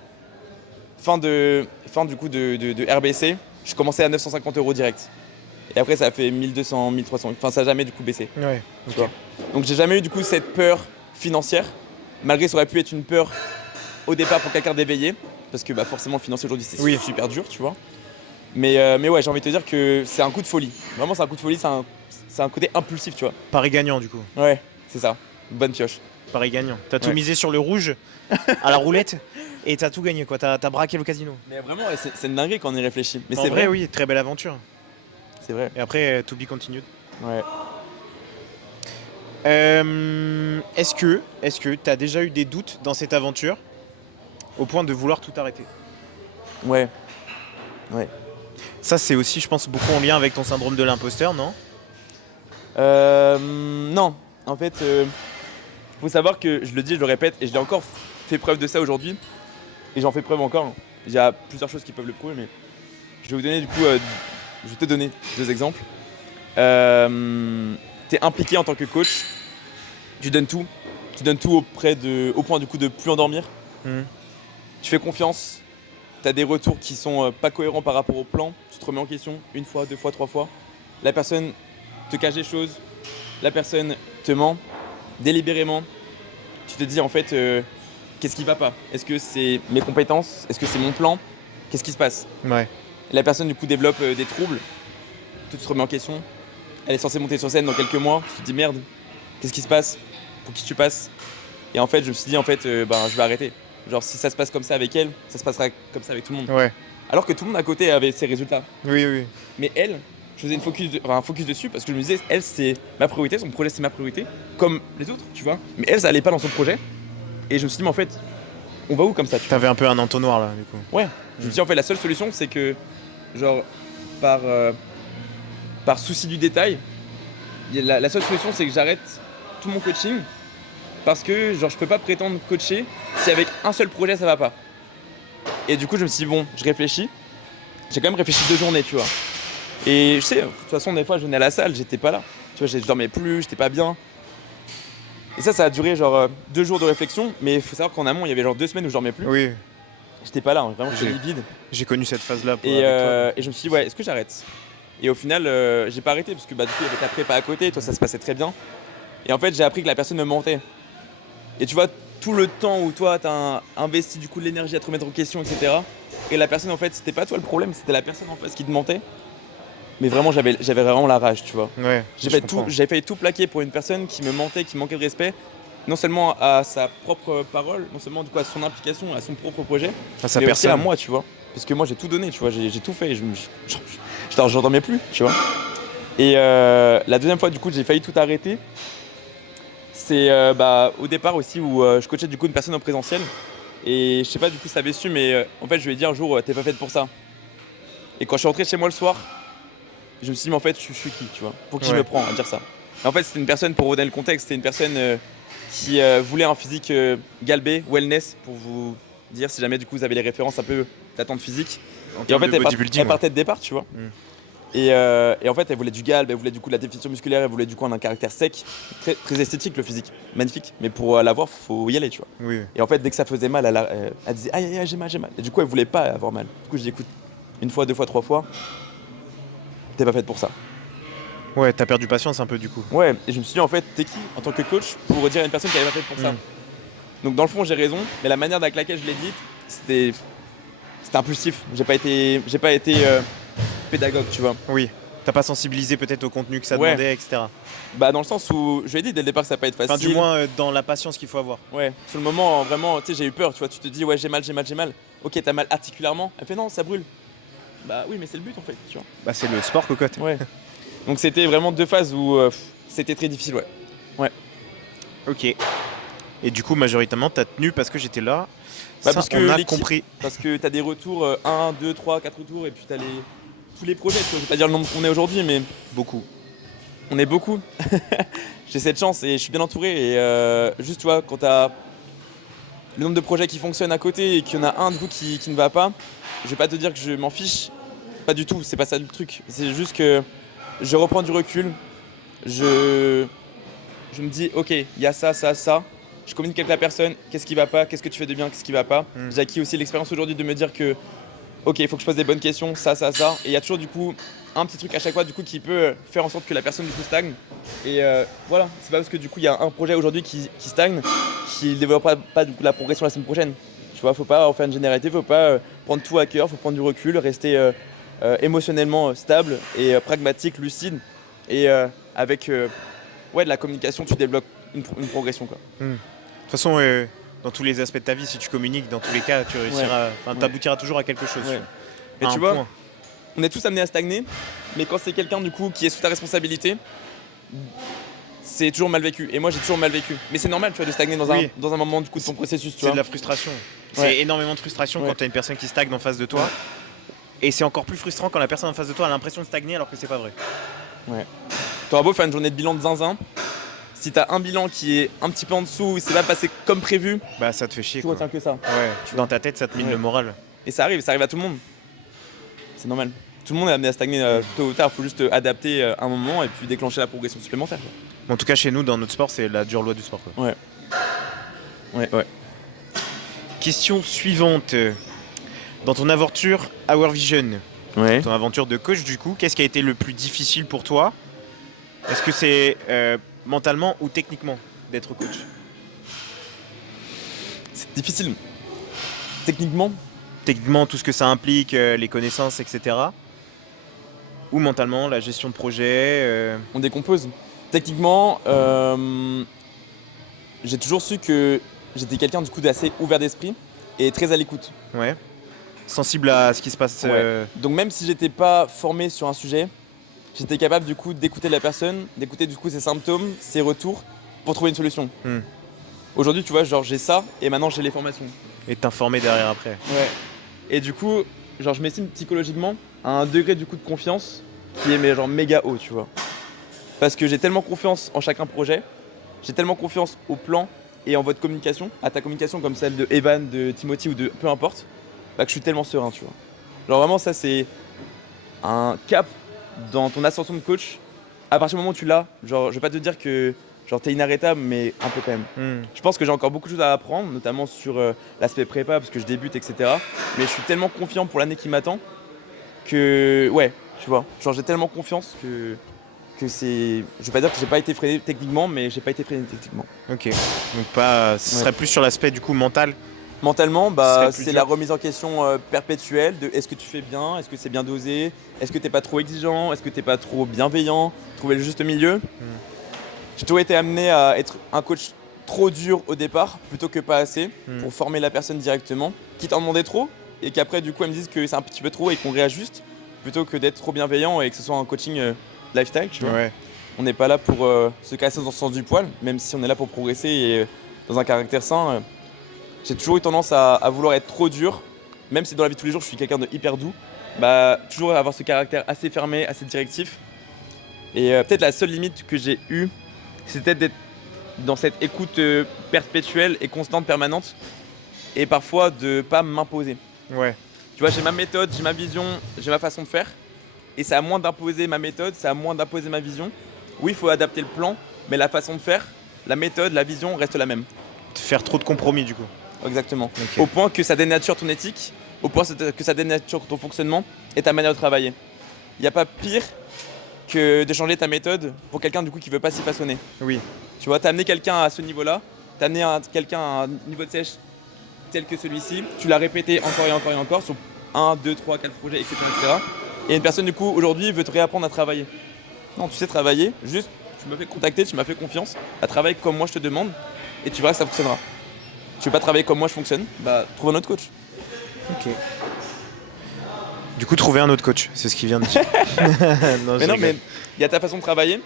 fin du coup de RBC, je commençais à 950 € direct. Et après, ça a fait 1200, 1300. Enfin, ça n'a jamais du coup baissé. Ouais. Tu vois. Donc, j'ai jamais eu du coup cette peur financière, malgré ça aurait pu être une peur au départ pour quelqu'un d'éveillé, parce que forcément, le financier aujourd'hui, c'est super dur, tu vois. Mais ouais, j'ai envie de te dire que c'est un coup de folie. Vraiment, c'est un coup de folie, c'est un côté impulsif, tu vois. Paris gagnant, du coup. Ouais, c'est ça. Bonne pioche. Paris gagnant. T'as tout Ouais. misé sur le rouge à la roulette et t'as tout gagné, quoi. T'as braqué le casino. Mais vraiment, ouais, c'est une dinguerie quand on y réfléchit. Mais En c'est vrai, oui, très belle aventure. c'est vrai. Et après, to be continued. Ouais. Est-ce que t'as déjà eu des doutes dans cette aventure au point de vouloir tout arrêter? Ouais. Ouais. Ça, c'est aussi, je pense, beaucoup en lien avec ton syndrome de l'imposteur, non? Non. En fait, faut savoir que, je le dis, je le répète, et je l'ai encore fait preuve de ça aujourd'hui, et j'en fais preuve encore. Il y a plusieurs choses qui peuvent le prouver, mais je vais vous donner du coup, je vais te donner 2 exemples. T'es impliqué en tant que coach, tu donnes tout au point du coup de plus endormir. Mhm. Tu fais confiance, tu as des retours qui sont pas cohérents par rapport au plan, tu te remets en question une fois, 2 fois, 3 fois. La personne te cache des choses, la personne te ment délibérément. Tu te dis en fait, qu'est-ce qui va pas? Est-ce que c'est mes compétences? Est-ce que c'est mon plan? Qu'est-ce qui se passe? Ouais. La personne du coup développe des troubles, tout se remet en question. Elle est censée monter sur scène dans quelques mois, tu te dis merde, qu'est-ce qui se passe? Pour qui tu passes? Et en fait, je me suis dit en fait, je vais arrêter. Genre si ça se passe comme ça avec elle, ça se passera comme ça avec tout le monde. Ouais. Alors que tout le monde à côté avait ses résultats. Oui, oui. Mais elle, je faisais un focus dessus parce que je me disais, elle c'est ma priorité, son projet c'est ma priorité, comme les autres, tu vois. Mais elle, ça allait pas dans son projet. Et je me suis dit, mais en fait, on va où comme ça, tu vois? T'avais un peu un entonnoir, là, du coup. Ouais. Je me suis dit, en fait, la seule solution, c'est que, genre, par souci du détail, la seule solution, c'est que j'arrête tout mon coaching parce que, genre, je peux pas prétendre coacher si avec un seul projet, ça va pas. Et du coup, je me suis dit, bon, je réfléchis. J'ai quand même réfléchi 2 journées, tu vois. Et je sais, de toute façon, des fois, je venais à la salle, j'étais pas là. Tu vois, je dormais plus, j'étais pas bien. Et ça a duré genre 2 jours de réflexion. Mais il faut savoir qu'en amont, il y avait genre 2 semaines où je dormais plus. Oui. J'étais pas là, hein, vraiment, j'étais vide. J'ai connu cette phase-là. Et je me suis dit, ouais, est-ce que j'arrête? Et au final, j'ai pas arrêté parce que du coup, il y avait ta prépa à côté, toi, ça se passait très bien. Et en fait, j'ai appris que la personne me mentait. Et tu vois, tout le temps où toi, t'as investi du coup de l'énergie à te remettre en question, etc. Et la personne, en fait, c'était pas toi le problème, c'était la personne en face qui te mentait. Mais vraiment, j'avais vraiment la rage, tu vois. Ouais. J'ai failli tout plaquer pour une personne qui me mentait, qui manquait de respect, non seulement à sa propre parole, non seulement du coup à son implication, à son propre projet, À sa mais aussi à personne. moi, tu vois. Parce que moi, j'ai tout donné, tu vois, j'ai tout fait. J'en dormais plus, tu vois. Et la deuxième fois, du coup, j'ai failli tout arrêter. C'est au départ aussi où je coachais du coup une personne en présentiel. Et je sais pas du coup si t'avais su, mais en fait, je lui ai dit un jour, t'es pas faite pour ça. Et quand je suis rentré chez moi le soir, je me suis dit, mais en fait, je suis qui, tu vois? Pour qui je Ouais. me prends à dire ça? Et en fait, c'était une personne, pour redonner le contexte, c'était une personne qui voulait un physique galbé, wellness, pour vous dire si jamais du coup vous avez les références un peu d'attente physique. Et en fait, elle partait de départ, tu vois. Et en fait, elle voulait du galbe, elle voulait du coup de la définition musculaire, elle voulait du coup un caractère sec, très, très esthétique le physique, magnifique. Mais pour l'avoir, faut y aller, tu vois. Oui. Et en fait, dès que ça faisait mal, elle disait aïe aïe aïe, j'ai mal, j'ai mal. Et du coup, elle voulait pas avoir mal. Du coup, je dis écoute, une fois, deux fois, trois fois, t'es pas faite pour ça. Ouais, t'as perdu patience un peu du coup. Ouais, et je me suis dit en fait, t'es qui en tant que coach pour dire à une personne qu'elle est pas faite pour ça. Donc dans le fond, j'ai raison, mais la manière avec laquelle je l'ai dit, c'était impulsif. J'ai pas été pédagogue, tu vois. Oui. T'as pas sensibilisé peut-être au contenu que ça Ouais. demandait, etc. Bah dans le sens où je lui ai dit dès le départ que ça va pas être facile. Enfin, du moins dans la patience qu'il faut avoir. Ouais, sur le moment, vraiment, tu sais, j'ai eu peur, tu vois, tu te dis ouais, j'ai mal. Ok, t'as mal articulairement. Elle fait non, ça brûle. Bah oui, mais c'est le but en fait, tu vois. Bah c'est le sport, cocotte. Ouais. Donc c'était vraiment deux phases où c'était très difficile, ouais. Ok. Et du coup, majoritairement, t'as tenu parce que j'étais là. Bah Ça, parce que on a l'équipe- compris. Parce que t'as des retours 1, 2, 3, 4 retours et puis t'as tous les projets, tu vois. Je vais pas dire le nombre qu'on est aujourd'hui, mais Beaucoup. on est beaucoup. J'ai cette chance et je suis bien entouré. Et juste, tu vois, quand t'as le nombre de projets qui fonctionnent à côté et qu'il y en a un du coup qui ne va pas, je vais pas te dire que je m'en fiche. Pas du tout, c'est pas ça le truc. C'est juste que je reprends du recul. Je me dis, ok, il y a ça, ça, ça. Je communique avec la personne, qu'est-ce qui va pas, qu'est-ce que tu fais de bien, qu'est-ce qui va pas. J'ai acquis aussi l'expérience aujourd'hui de me dire que, ok, il faut que je pose des bonnes questions, ça, ça, ça. Et il y a toujours du coup un petit truc à chaque fois du coup qui peut faire en sorte que la personne du coup stagne. Et voilà, c'est pas parce que du coup il y a un projet aujourd'hui qui stagne, qui ne développera pas du coup la progression la semaine prochaine. Tu vois, faut pas en faire une généralité, faut pas prendre tout à cœur, faut prendre du recul, rester émotionnellement stable et pragmatique, lucide. Et avec de la communication, tu débloques une progression, quoi. De toute façon, dans tous les aspects de ta vie, si tu communiques, dans tous les cas, tu réussiras. Enfin, t'aboutiras toujours à quelque chose. Ouais. À Et tu un vois, point. on est tous amenés à stagner, mais quand c'est quelqu'un du coup qui est sous ta responsabilité, c'est toujours mal vécu. Et moi j'ai toujours mal vécu. Mais c'est normal, tu vois, de stagner Oui. dans un moment du coup de ton processus, tu C'est vois. de la frustration. C'est Ouais. énormément de frustration Ouais. quand t'as une personne qui stagne en face de toi. Et c'est encore plus frustrant quand la personne en face de toi a l'impression de stagner alors que c'est pas vrai. T'auras beau faire une journée de bilan de zinzin, si t'as un bilan qui est un petit peu en dessous, il s'est pas passé comme prévu, Bah ça te fait chier tu quoi. retiens que ça. Ouais, dans ta tête ça te mine Ouais. le moral. Et ça arrive à tout le monde. C'est normal. Tout le monde est amené à stagner tôt ou tard, faut juste adapter un moment et puis déclencher la progression supplémentaire, quoi. En tout cas chez nous dans notre sport c'est la dure loi du sport quoi. Ouais. Question suivante. Dans ton aventure Our Vision, Ouais. ton aventure de coach du coup, qu'est-ce qui a été le plus difficile pour toi? Est-ce que c'est mentalement ou techniquement d'être coach? C'est difficile. Techniquement, Techniquement tout ce que ça implique, les connaissances, etc. Ou mentalement, la gestion de projet. on décompose. Techniquement, j'ai toujours su que j'étais quelqu'un du coup d'assez ouvert d'esprit et très à l'écoute. Ouais. Sensible à ce qui se passe. Donc même si j'étais pas formé sur un sujet, j'étais capable du coup d'écouter la personne, d'écouter du coup ses symptômes, ses retours pour trouver une solution. Aujourd'hui, tu vois, genre j'ai ça et maintenant j'ai les formations. Et t'informer derrière après. Ouais. Et du coup, genre je m'estime psychologiquement à un degré du coup de confiance qui est mais genre méga haut, tu vois. Parce que j'ai tellement confiance en chacun projet, j'ai tellement confiance au plan et en votre communication, à ta communication comme celle de Evan, de Timothy ou de peu importe, bah que je suis tellement serein, tu vois. Genre vraiment ça c'est un cap dans ton ascension de coach. À partir du moment où tu l'as, genre je vais pas te dire que genre t'es inarrêtable mais un peu quand même. Je pense que j'ai encore beaucoup de choses à apprendre, notamment sur l'aspect prépa parce que je débute, etc. Mais je suis tellement confiant pour l'année qui m'attend que ouais, tu vois, genre j'ai tellement confiance que c'est, je vais pas dire que j'ai pas été freiné techniquement, mais j'ai pas été freiné techniquement. Ok. Donc pas, ce serait plus sur l'aspect du coup mental. Mentalement, Ce bah serait plus c'est dur. la remise en question perpétuelle de est-ce que tu fais bien, est-ce que c'est bien dosé, est-ce que t'es pas trop exigeant, est-ce que t'es pas trop bienveillant, trouver le juste milieu. J'ai toujours été amené à être un coach trop dur au départ plutôt que pas assez pour former la personne directement, quitte à en demander trop et qu'après du coup elles me disent que c'est un petit peu trop et qu'on réajuste plutôt que d'être trop bienveillant et que ce soit un coaching lifestyle, tu vois. Ouais. On n'est pas là pour se casser dans le sens du poil, même si on est là pour progresser et dans un caractère sain. J'ai toujours eu tendance à vouloir être trop dur, même si dans la vie de tous les jours je suis quelqu'un de hyper doux, bah toujours avoir ce caractère assez fermé, assez directif. Et peut-être la seule limite que j'ai eue, c'était d'être dans cette écoute perpétuelle et constante, permanente, et parfois de pas m'imposer. Ouais. Tu vois, j'ai ma méthode, j'ai ma vision, j'ai ma façon de faire, et c'est à moi d'imposer ma méthode, c'est à moi d'imposer ma vision. Oui, il faut adapter le plan, mais la façon de faire, la méthode, la vision reste la même. Faire trop de compromis du coup. Exactement. Ok. Au point que ça dénature ton éthique, au point que ça dénature ton fonctionnement et ta manière de travailler. Il n'y a pas pire que de changer ta méthode pour quelqu'un du coup qui veut pas s'y façonner. Oui. Tu vois, t'as amené quelqu'un à ce niveau-là, t'as amené quelqu'un à un niveau de sèche tel que celui-ci, tu l'as répété encore et encore et encore sur 1, 2, 3, 4 projets, etc. etc. Et une personne du coup aujourd'hui veut te réapprendre à travailler. Non, tu sais travailler, juste tu m'as fait contacter, tu m'as fait confiance, à travailler comme moi je te demande et tu verras que ça fonctionnera. Tu veux pas travailler comme moi je fonctionne, bah trouve un autre coach. Ok. Du coup, trouver un autre coach, c'est ce qu'il vient de dire. Non, Mais je non, rigole. mais il y a ta façon de travailler,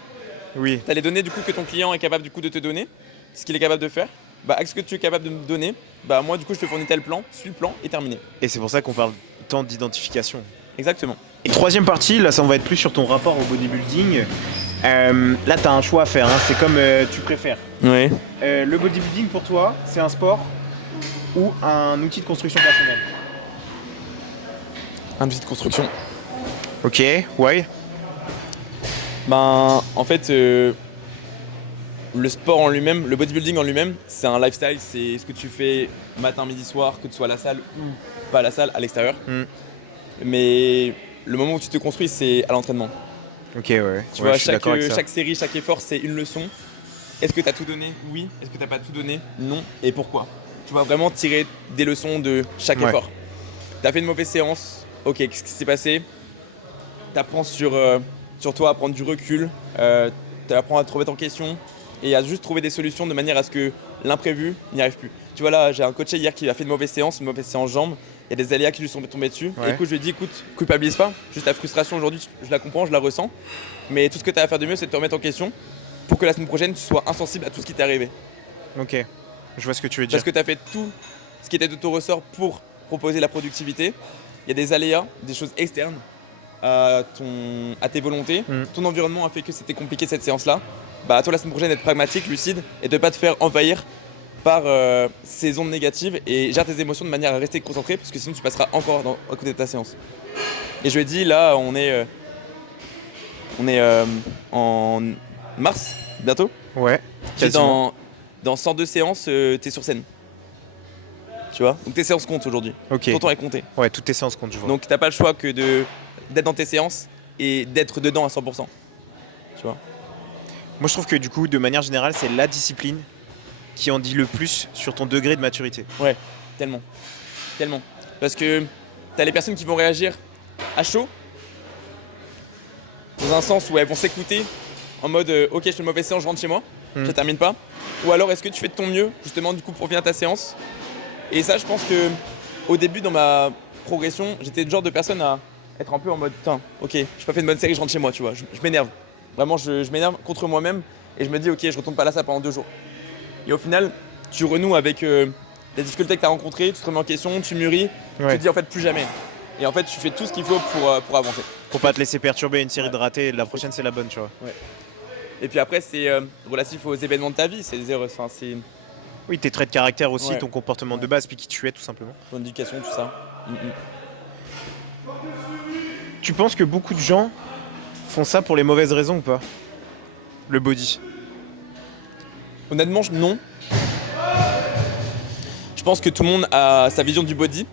Oui. tu as les données du coup que ton client est capable du coup de te donner, ce qu'il est capable de faire. Bah avec ce que tu es capable de me donner, bah moi du coup je te fournis tel plan, suis le plan et terminé. Et c'est pour ça qu'on parle tant d'identification. Exactement. Et troisième partie, là, ça on va être plus sur ton rapport au bodybuilding. Là, tu as un choix à faire, hein. C'est comme tu préfères. Ouais. Le bodybuilding pour toi, c'est un sport ou un outil de construction personnelle? Un outil de construction. Ok, why? Ben en fait le sport en lui-même, le bodybuilding en lui-même, c'est un lifestyle, c'est ce que tu fais matin, midi, soir, que tu sois à la salle ou pas à la salle, à l'extérieur. Mm. Mais le moment où tu te construis, c'est à l'entraînement. Ok, ouais. Tu Ouais, vois, je suis d'accord avec ça. chaque série, chaque effort, c'est une leçon. Est-ce que tu as tout donné? Oui. Est-ce que tu n'as pas tout donné? Non. Et pourquoi? Tu vas vraiment tirer des leçons de chaque Ouais. effort. Tu as fait une mauvaise séance. Ok, qu'est-ce qui s'est passé? Tu apprends sur toi à prendre du recul. Tu apprends à te remettre en question et à juste trouver des solutions de manière à ce que l'imprévu n'y arrive plus. Tu vois, là, j'ai un coach hier qui a fait une mauvaise séance jambes. Il y a des aléas qui lui sont tombés dessus. Ouais. Et du coup, je lui ai dit, écoute, culpabilise pas. Juste ta frustration aujourd'hui, je la comprends, je la ressens. Mais tout ce que tu as à faire de mieux, c'est de te remettre en question pour que la semaine prochaine, tu sois insensible à tout ce qui t'est arrivé. Ok, je vois ce que tu veux dire. Parce que tu as fait tout ce qui était de ton ressort pour proposer la productivité. Il y a des aléas, des choses externes à tes volontés. Mm. Ton environnement a fait que c'était compliqué cette séance-là. Bah, à toi, la semaine prochaine, d'être pragmatique, lucide et de ne pas te faire envahir par ces ondes négatives et gère tes émotions de manière à rester concentré parce que sinon tu passeras encore à côté de ta séance. Et je lui ai dit, là, on est en mars, bientôt. Ouais, Et quasiment. dans 102 séances, t'es sur scène. Tu vois? Donc tes séances comptent aujourd'hui. Ok. Ton temps est compté. Ouais, toutes tes séances comptent, je vois. Donc t'as pas le choix que d'être dans tes séances et d'être dedans à 100%. Tu vois? Moi, je trouve que du coup, de manière générale, c'est la discipline qui en dit le plus sur ton degré de maturité. Ouais, tellement. Tellement. Parce que t'as les personnes qui vont réagir à chaud, dans un sens où elles vont s'écouter en mode ok, je fais une mauvaise séance, je rentre chez moi, je termine pas. Ou alors est-ce que tu fais de ton mieux justement du coup pour finir ta séance. Et ça, je pense que au début dans ma progression, j'étais le genre de personne à être un peu en mode putain, ok, j'ai pas fait une bonne série, je rentre chez moi, tu vois, je m'énerve. Vraiment, je m'énerve contre moi-même et je me dis ok, je retourne pas là ça pendant 2 jours. Et au final, tu renoues avec les difficultés que tu as rencontrées, tu te remets en question, tu mûris, tu te dis en fait plus jamais. Et en fait, tu fais tout ce qu'il faut pour avancer. Pour pas te laisser perturber une série de ratés, la prochaine c'est la bonne, tu vois. Et puis après, c'est relatif aux événements de ta vie, c'est Oui, tes traits de caractère aussi, Ouais. ton comportement de base, puis qui tu es tout simplement. ton éducation, tout ça. Tu penses que beaucoup de gens font ça pour les mauvaises raisons ou pas? Le body. Honnêtement, non. Je pense que tout le monde a sa vision du body,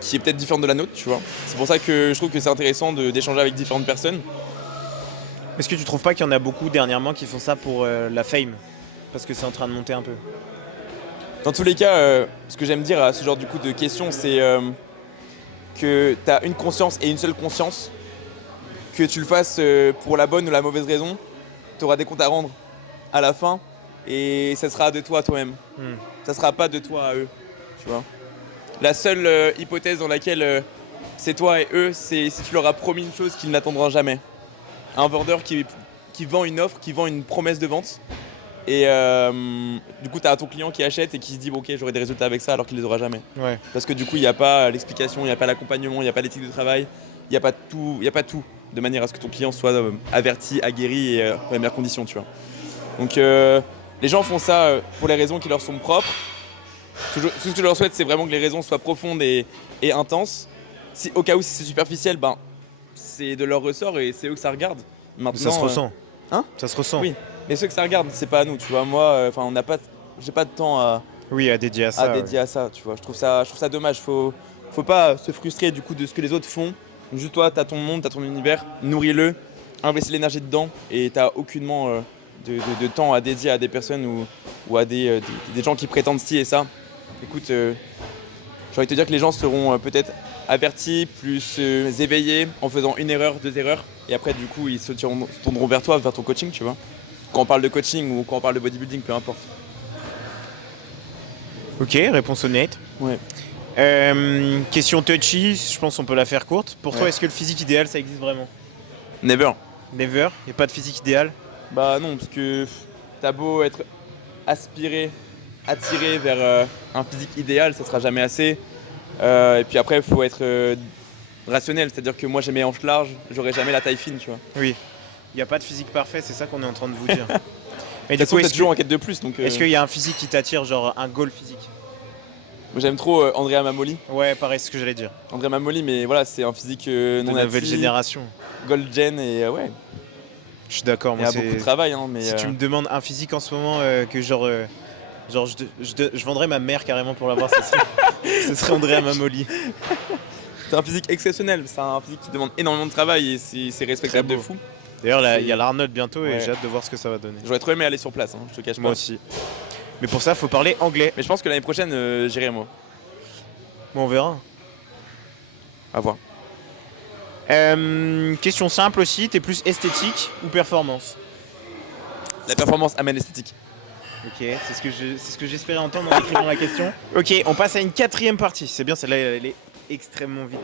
qui est peut-être différente de la nôtre, tu vois. C'est pour ça que je trouve que c'est intéressant d'échanger avec différentes personnes. Est-ce que tu trouves pas qu'il y en a beaucoup dernièrement qui font ça pour la fame? Parce que c'est en train de monter un peu. Dans tous les cas, ce que j'aime dire à ce genre du coup de questions, c'est que tu as une conscience et une seule conscience. Que tu le fasses pour la bonne ou la mauvaise raison, tu auras des comptes à rendre à la fin et ça sera de toi à toi-même. Ça sera pas de toi à eux, tu vois. La seule hypothèse dans laquelle c'est toi et eux, c'est si tu leur as promis une chose qu'ils n'attendront jamais. Un vendeur qui vend une offre, qui vend une promesse de vente. Et du coup, tu as ton client qui achète et qui se dit bon, ok, j'aurai des résultats avec ça alors qu'il les aura jamais. Ouais. Parce que du coup, il n'y a pas l'explication, il n'y a pas l'accompagnement, il n'y a pas l'éthique de travail, il n'y a pas tout de manière à ce que ton client soit averti, aguerri et dans les meilleures conditions, tu vois. Donc Les gens font ça pour les raisons qui leur sont propres. Tout ce que je leur souhaite, c'est vraiment que les raisons soient profondes et intenses. Si, au cas où si c'est superficiel, ben, c'est de leur ressort et c'est eux que ça regarde. Maintenant, Ça se ressent. Hein? Ça se ressent. Oui, mais ceux que ça regarde, c'est pas à nous, tu vois. Moi, on n'a pas, j'ai pas de temps Oui, à dédier à ça. à dédier à ça, tu vois. Je trouve ça dommage. Faut pas se frustrer du coup de ce que les autres font. Juste toi, t'as ton monde, t'as ton univers, nourris-le, investis l'énergie dedans et t'as aucunement de temps à dédier à des personnes ou à des gens qui prétendent ci et ça. Écoute, j'ai envie de te dire que les gens seront peut-être avertis, plus éveillés en faisant une erreur, deux erreurs. Et après, du coup, ils se tourneront vers toi, vers ton coaching, tu vois. Quand on parle de coaching ou quand on parle de bodybuilding, peu importe. Ok, réponse honnête. Ouais. Question touchy, je pense qu'on peut la faire courte. Pour toi, Ouais. est-ce que le physique idéal, ça existe vraiment? Never. Never, il n'y a pas de physique idéal. Bah non, parce que t'as beau être aspiré, attiré vers un physique idéal, ça sera jamais assez. Et puis après, il faut être rationnel, c'est-à-dire que moi j'ai mes hanches larges, j'aurai jamais la taille fine, tu vois. Oui. Il n'y a pas de physique parfait, c'est ça qu'on est en train de vous dire. Mais De du toute façon, coup, t'es toujours en quête de plus, donc est-ce qu'il y a un physique qui t'attire, genre un goal physique? moi, j'aime trop Andrea Mamoli. Ouais, pareil, c'est ce que j'allais dire. Andrea Mamoli, mais voilà, c'est un physique De non nouvelle nati, génération. gold gen et ouais, Je suis d'accord, il y moi a beaucoup de travail, hein, mais si tu me demandes un physique en ce moment que je vendrais ma mère carrément pour l'avoir, ce serait Andrea Mamoli. c'est un physique exceptionnel, c'est un physique qui demande énormément de travail et c'est respectable Très de beau. fou. D'ailleurs, là, C'est- il y a l'Arnold bientôt et Ouais. j'ai hâte de voir ce que ça va donner. J'aurais trop aimé aller sur place, hein, je te cache Moi pas. aussi. Mais pour ça, faut parler anglais. Mais je pense que l'année prochaine, j'irai moi. Bon, on verra. À voir. Question simple aussi, t'es plus esthétique ou performance? La performance amène l'esthétique. Ok, c'est ce que j'espérais entendre en écrivant la question. Ok, on passe à une quatrième partie. C'est bien, celle-là, elle est extrêmement vite.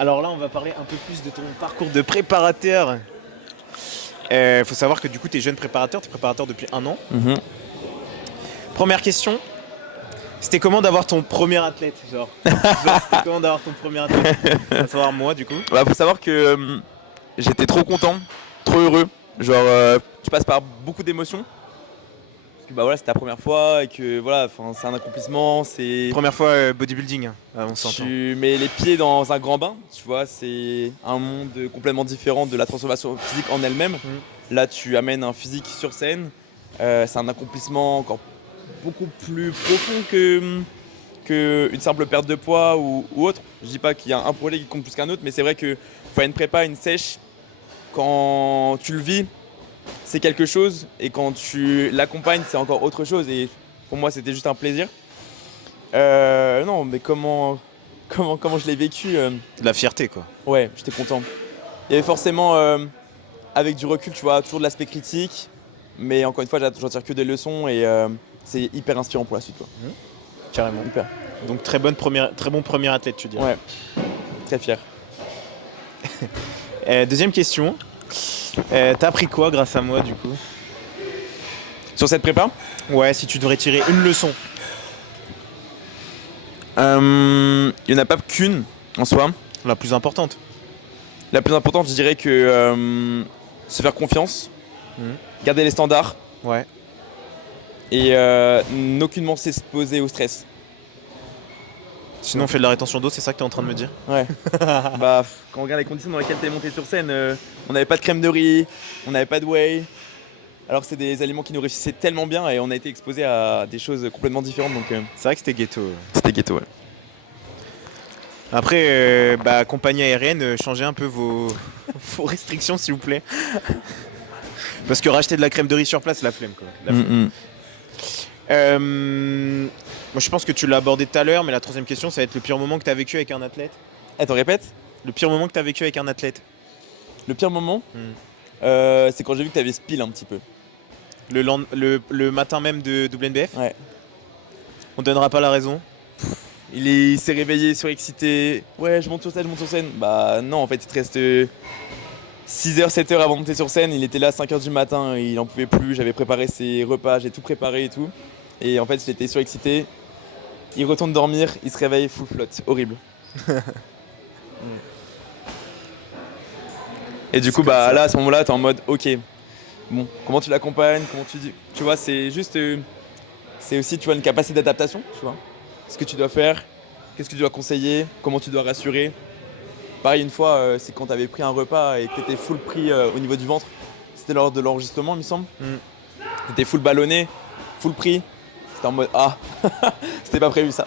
Alors là, on va parler un peu plus de ton parcours de préparateur. Faut savoir que du coup, t'es jeune préparateur, t'es préparateur depuis 1 an. Première question. C'était comment d'avoir ton premier athlète, genre c'était comment d'avoir ton premier athlète? À savoir moi, du coup. Bah, faut savoir que j'étais trop content, trop heureux. Genre, tu passes par beaucoup d'émotions. Parce que bah voilà, c'est ta première fois et que voilà, c'est un accomplissement. C'est Première fois bodybuilding, hein. Ah, on s'entend. tu mets les pieds dans un grand bain. Tu vois, c'est un monde complètement différent de la transformation physique en elle-même. Là, tu amènes un physique sur scène. C'est un accomplissement encore beaucoup plus profond que une simple perte de poids ou autre. Je dis pas qu'il y a un projet qui compte plus qu'un autre, mais c'est vrai que faire une prépa, une sèche, quand tu le vis, c'est quelque chose, et quand tu l'accompagnes, c'est encore autre chose. Et pour moi, c'était juste un plaisir. Non, mais comment je l'ai vécu De la fierté, quoi. Ouais, j'étais content. Il y avait forcément, avec du recul, tu vois, toujours de l'aspect critique, mais encore une fois, j'en tire que des leçons et c'est hyper inspirant pour la suite, quoi. Carrément. Hyper. Donc très bon premier athlète, tu dis. Ouais, très fier. Deuxième question. T'as appris quoi grâce à moi, du coup? Sur cette prépa, Ouais, si tu devrais tirer une leçon. il n'y en a pas qu'une en soi. La plus importante. La plus importante, je dirais que se faire confiance, Mhm. garder les standards Ouais. et n'aucunement s'exposer au stress. Sinon, on fait de la rétention d'eau, c'est ça que t'es en train de me dire? Ouais. Bah, quand on regarde les conditions dans lesquelles t'es monté sur scène, on n'avait pas de crème de riz, on n'avait pas de whey. Alors que c'est des aliments qui nous réussissaient tellement bien et on a été exposé à des choses complètement différentes, donc C'est vrai que c'était ghetto. c'était ghetto. Ouais. Après, compagnie aérienne, changez un peu vos restrictions, s'il vous plaît. Parce que racheter de la crème de riz sur place, la flemme, quoi. La flemme. Moi, je pense que tu l'as abordé tout à l'heure, mais la troisième question, ça va être le pire moment que tu as vécu avec un athlète. Attends, répète. Le pire moment que tu as vécu avec un athlète. Le pire moment, c'est quand j'ai vu que t'avais spill un petit peu. Le matin même de WNBF. Ouais. On donnera pas la raison. Il s'est réveillé surexcité. Ouais, je monte sur scène. Bah non, en fait, il te reste 6h, 7h avant de monter sur scène. Il était là à 5h du matin, il en pouvait plus. J'avais préparé ses repas, j'ai tout préparé et tout. Et en fait, j'étais surexcité. Il retourne dormir, il se réveille full flotte. Horrible. Et du coup, comme ça. là, à ce moment-là, t'es en mode, ok, bon, comment tu l'accompagnes, tu vois, c'est juste, c'est aussi, tu vois, une capacité d'adaptation, tu vois. Ce que tu dois faire, qu'est-ce que tu dois conseiller, comment tu dois rassurer. Pareil, une fois, c'est quand tu avais pris un repas et que tu étais full pris au niveau du ventre. C'était lors de l'enregistrement, il me semble. Mm. Tu étais full ballonné, full pris. C'était en mode ah, c'était pas prévu ça.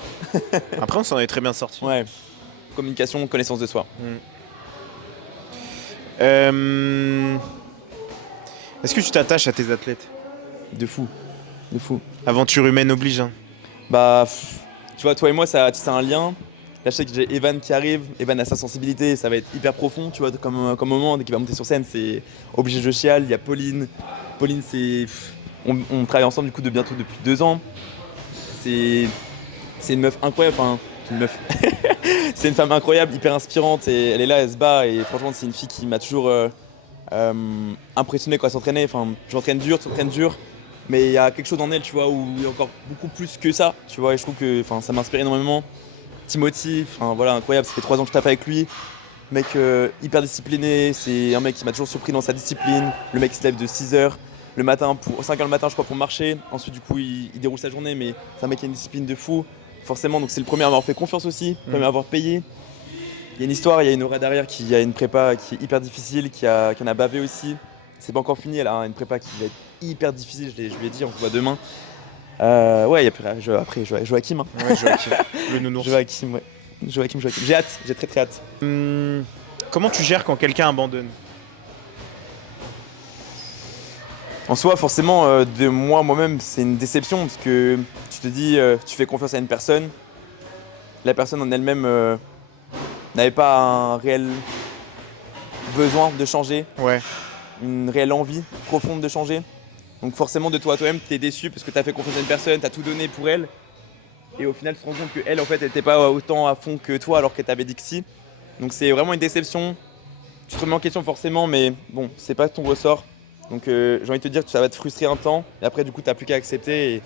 Après, on s'en est très bien sorti. Ouais. Communication, connaissance de soi. Euh, Est-ce que tu t'attaches à tes athlètes? De fou. De fou. Aventure humaine oblige. Hein. Bah, tu vois, toi et moi, ça, c'est un lien. Là, je sais que j'ai Evan qui arrive. Evan a sa sensibilité, ça va être hyper profond, tu vois, comme moment. Dès qu'il va monter sur scène, c'est obligé de chial. Il y a Pauline. Pauline, c'est. On travaille ensemble du coup depuis 2 ans. C'est une meuf incroyable. Enfin, une meuf. C'est une femme incroyable, hyper inspirante. Et elle est là, elle se bat. Et franchement, c'est une fille qui m'a toujours impressionné quand elle s'entraînait. Enfin, je m'entraîne dur, tu t'entraînes dur. Mais il y a quelque chose en elle, tu vois, où il y a encore beaucoup plus que ça. Tu vois, et je trouve que ça m'inspire énormément. Timothy, voilà, incroyable, ça fait 3 ans que je tape avec lui. Mec hyper discipliné, c'est un mec qui m'a toujours surpris dans sa discipline. Le mec il se lève de 6h le matin, 5h le matin je crois pour marcher. Ensuite du coup il déroule sa journée, mais c'est un mec qui a une discipline de fou. Forcément, donc c'est le premier à m'avoir fait confiance aussi, le premier à avoir payé. Il y a une histoire, il y a une Aura derrière qui a une prépa qui est hyper difficile, qui en a bavé aussi. C'est pas encore fini, elle a une prépa qui va être hyper difficile, je lui ai dit, on se voit demain. Ouais, après Joachim. Hein. Ouais, Joachim, le nounours. Joachim, ouais. Joachim. J'ai hâte, j'ai très très hâte. Comment tu gères quand quelqu'un abandonne? En soi, forcément, de moi-même, c'est une déception parce que tu te dis, tu fais confiance à une personne, la personne en elle-même n'avait pas un réel besoin de changer, Ouais. une réelle envie profonde de changer. Donc forcément, de toi à toi-même, tu es déçu parce que tu as fait confiance à une personne, tu as tout donné pour elle. Et au final, tu te rends compte qu'elle, en fait, elle n'était pas autant à fond que toi alors qu'elle t'avait dit que si. Donc c'est vraiment une déception. Tu te remets en question forcément, mais bon, c'est pas ton ressort. Donc j'ai envie de te dire que ça va te frustrer un temps. Et après, du coup, t'as plus qu'à accepter. Et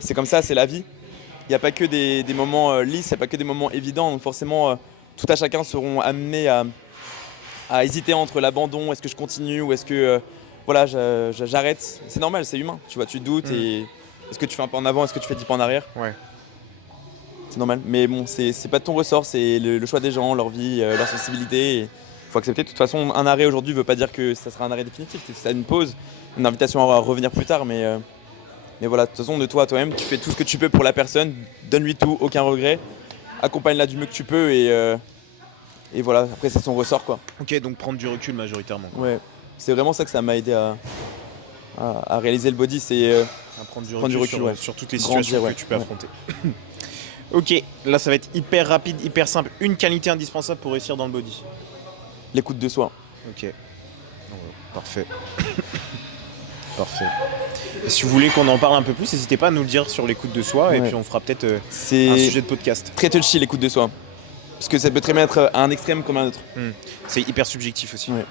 c'est comme ça, c'est la vie. Il n'y a pas que des moments lisses, il n'y a pas que des moments évidents. Donc forcément, tout à chacun seront amenés à hésiter entre l'abandon, est-ce que je continue ou est-ce que voilà, j'arrête. C'est normal, c'est humain. Tu vois, tu doutes et est-ce que tu fais un pas en avant, est-ce que tu fais 10 pas en arrière? Ouais. C'est normal. Mais bon, c'est pas de ton ressort, c'est le choix des gens, leur vie, leur sensibilité. Il faut accepter. De toute façon, un arrêt aujourd'hui ne veut pas dire que ça sera un arrêt définitif. C'est une pause, une invitation à revenir plus tard. Mais voilà, de toute façon, de toi à toi-même, tu fais tout ce que tu peux pour la personne. Donne-lui tout, aucun regret. Accompagne-la du mieux que tu peux et voilà, après c'est son ressort quoi. Ok, donc prendre du recul majoritairement. Quoi. Ouais, c'est vraiment ça que ça m'a aidé à réaliser le body, c'est À prendre du prendre recul, du recul, sur, ouais. sur toutes les Grandir, situations ouais. que tu peux Ouais. affronter. Ok, là ça va être hyper rapide, hyper simple. Une qualité indispensable pour réussir dans le body. L'écoute de soi. Ok. Parfait. Parfait. Et si vous voulez qu'on en parle un peu plus, n'hésitez pas à nous le dire sur l'écoute de soi et Ouais. puis on fera peut-être un C'est sujet de podcast. très touchy l'écoute de soi. Parce que ça peut très bien être à un extrême comme à un autre. C'est hyper subjectif aussi. Ouais.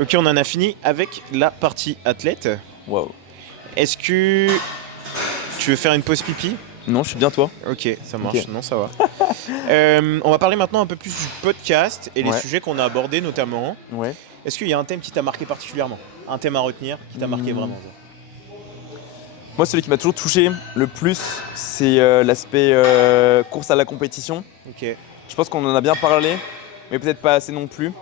Ok, on en a fini avec la partie athlète. Waouh. Est-ce que tu veux faire une pause pipi? Non, je suis bien toi. Ok, ça marche. Ok. Non, ça va. On va parler maintenant un peu plus du podcast et les Ouais. sujets qu'on a abordés notamment. Ouais. Est-ce qu'il y a un thème qui t'a marqué particulièrement? Un thème à retenir qui t'a marqué vraiment genre Moi, celui qui m'a toujours touché le plus, c'est l'aspect course à la compétition. Ok. Je pense qu'on en a bien parlé, mais peut-être pas assez non plus.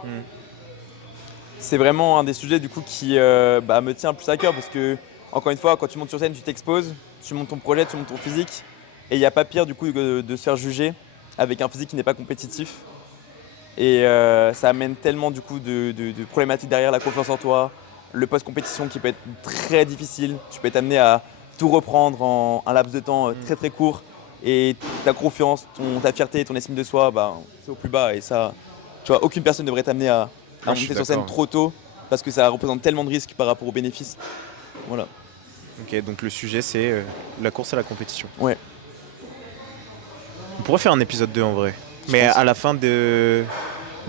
C'est vraiment un des sujets du coup qui me tient plus à cœur parce que, encore une fois, quand tu montes sur scène, tu t'exposes, tu montes ton projet, tu montes ton physique. Et il n'y a pas pire du coup de se faire juger avec un physique qui n'est pas compétitif. Et ça amène tellement du coup de problématiques derrière la confiance en toi, le post-compétition qui peut être très difficile. Tu peux être amené à tout reprendre en un laps de temps très très court. Et ta confiance, ta fierté, ton estime de soi, c'est au plus bas. Et ça, tu vois, aucune personne ne devrait t'amener à je suis monter sur scène d'accord. trop tôt parce que ça représente tellement de risques par rapport aux bénéfices. Voilà. Ok, donc le sujet c'est la course à la compétition. Ouais. On pourrait faire un épisode 2 en vrai. Mais pense. à la fin de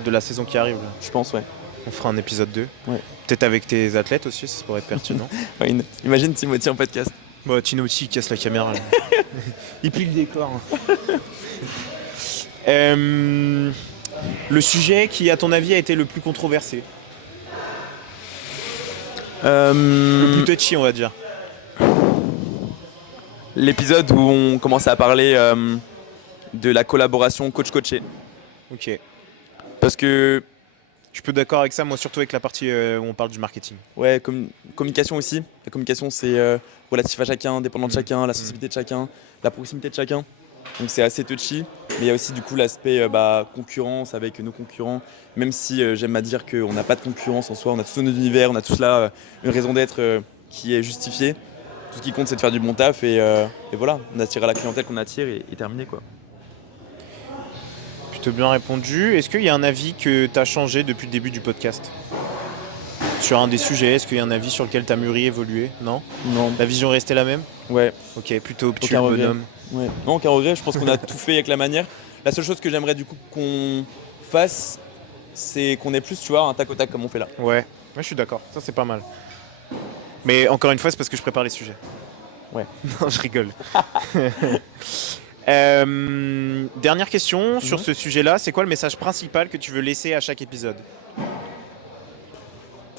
la saison qui arrive, là, Je pense, ouais. on fera un épisode 2. Ouais. Peut-être avec tes athlètes aussi, ça pourrait être pertinent. Ouais, imagine Timothy en podcast. Bon, Tino aussi il casse la caméra. Là. Il plie le décor. Le sujet qui, à ton avis, a été le plus controversé? Le plus touchy, on va dire. L'épisode où on commençait à parler de la collaboration coach-coaché. Ok. Parce que, Je peux d'accord avec ça, moi surtout avec la partie où on parle du marketing. ouais, communication aussi. La communication, c'est relatif à chacun, dépendant de chacun, la sensibilité de chacun, la proximité de chacun. Donc c'est assez touchy. Mais il y a aussi du coup l'aspect concurrence avec nos concurrents. Même si j'aime à dire qu'on n'a pas de concurrence en soi, on a tous nos univers, on a tous là une raison d'être qui est justifiée. Tout ce qui compte, c'est de faire du bon taf et voilà, on attire la clientèle qu'on attire et terminé quoi. Plutôt bien répondu. Est-ce qu'il y a un avis que tu as changé depuis le début du podcast? Sur un des sujets, est-ce qu'il y a un avis sur lequel tu as mûri, évolué? Non? Non, La vision est restée la même? ouais, Ok, plutôt obtus, aucun regret. bonhomme. Ouais. Non, aucun regret, je pense qu'on a tout fait avec la manière. La seule chose que j'aimerais du coup qu'on fasse, c'est qu'on ait plus, tu vois, un tac au tac comme on fait là. Ouais, je suis d'accord, ça c'est pas mal. Mais encore une fois, c'est parce que je prépare les sujets. Ouais. Non, je rigole. Dernière question sur ce sujet-là, c'est quoi le message principal que tu veux laisser à chaque épisode?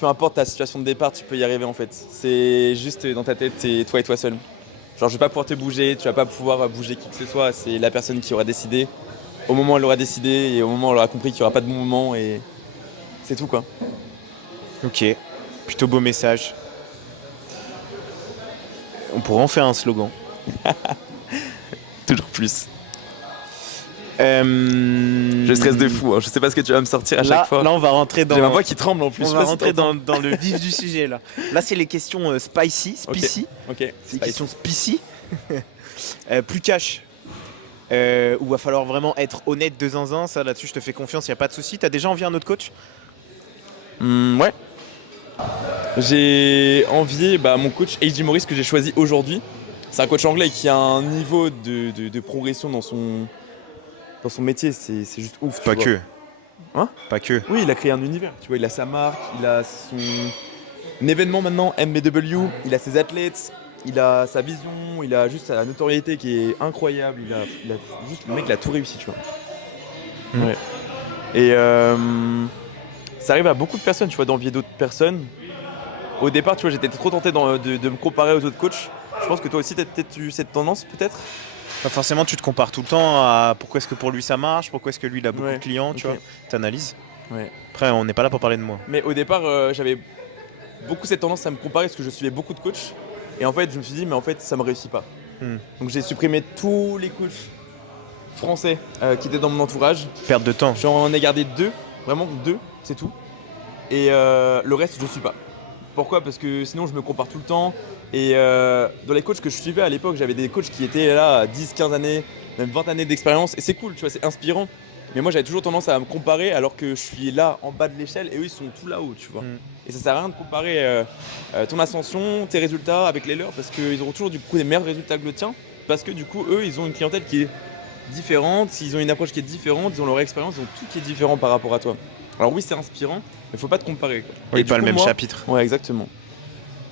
Peu importe ta situation de départ, tu peux y arriver en fait. C'est juste dans ta tête, c'est toi et toi seul. Genre, je vais pas pouvoir te bouger, tu vas pas pouvoir bouger qui que ce soit. C'est la personne qui aura décidé. Au moment où elle aura décidé et au moment où elle aura compris qu'il n'y aura pas de bon moment et c'est tout quoi. Ok, plutôt beau message. On pourrait en faire un slogan. Toujours plus. Je Je stresse de fou, hein. Je sais pas ce que tu vas me sortir à chaque fois. Là, on va rentrer dans. J'ai ma voix qui tremble en plus. On Je sais va pas si rentrer t'entends. dans le vif du sujet là. Là, c'est les questions spicy. Ok. C'est des questions spicy. Plus cash. Où va falloir vraiment être honnête de zinzin. Ça, là-dessus, je te fais confiance, y a pas de souci. T'as déjà envie un autre coach? Ouais. J'ai envié mon coach AJ Morris que j'ai choisi aujourd'hui. C'est un coach anglais qui a un niveau de progression dans son métier, c'est juste ouf. Pas tu vois. que. Hein? Pas que. Oui, il a créé un univers. Tu vois, il a sa marque, il a son événement maintenant, MBW, il a ses athlètes, il a sa vision, il a juste sa notoriété qui est incroyable. Il a juste le mec, il a tout réussi, tu vois. Ouais. Et ça arrive à beaucoup de personnes, tu vois, d'envier d'autres personnes. Au départ, tu vois, j'étais trop tenté de me comparer aux autres coachs. Je pense que toi aussi, t'as peut-être eu cette tendance, peut-être. Pas forcément, tu te compares tout le temps à pourquoi est-ce que pour lui ça marche, pourquoi est-ce que lui il a beaucoup de clients, tu ok. vois. T'analyses. Ouais. Après, on n'est pas là pour parler de moi. Mais au départ, j'avais beaucoup cette tendance à me comparer parce que je suivais beaucoup de coachs. Et en fait, je me suis dit, mais en fait, ça me réussit pas. Donc j'ai supprimé tous les coachs français qui étaient dans mon entourage. Perte de temps. J'en ai gardé 2, vraiment 2, c'est tout. Et le reste, je suis pas. Pourquoi? Parce que sinon, je me compare tout le temps. Et dans les coachs que je suivais à l'époque, j'avais des coachs qui étaient là à 10, 15 années, même 20 années d'expérience. Et c'est cool, tu vois, c'est inspirant. Mais moi, j'avais toujours tendance à me comparer alors que je suis là en bas de l'échelle et eux, ils sont tout là-haut, tu vois. Et ça sert à rien de comparer ton ascension, tes résultats avec les leurs parce qu'ils auront toujours du coup des meilleurs résultats que le tien. Parce que du coup, eux, ils ont une clientèle qui est différente, ils ont une approche qui est différente, ils ont leur expérience, ils ont tout qui est différent par rapport à toi. Alors oui, c'est inspirant, mais faut pas te comparer, quoi. Oui, Et pas du le coup, même moi- chapitre. Ouais, exactement.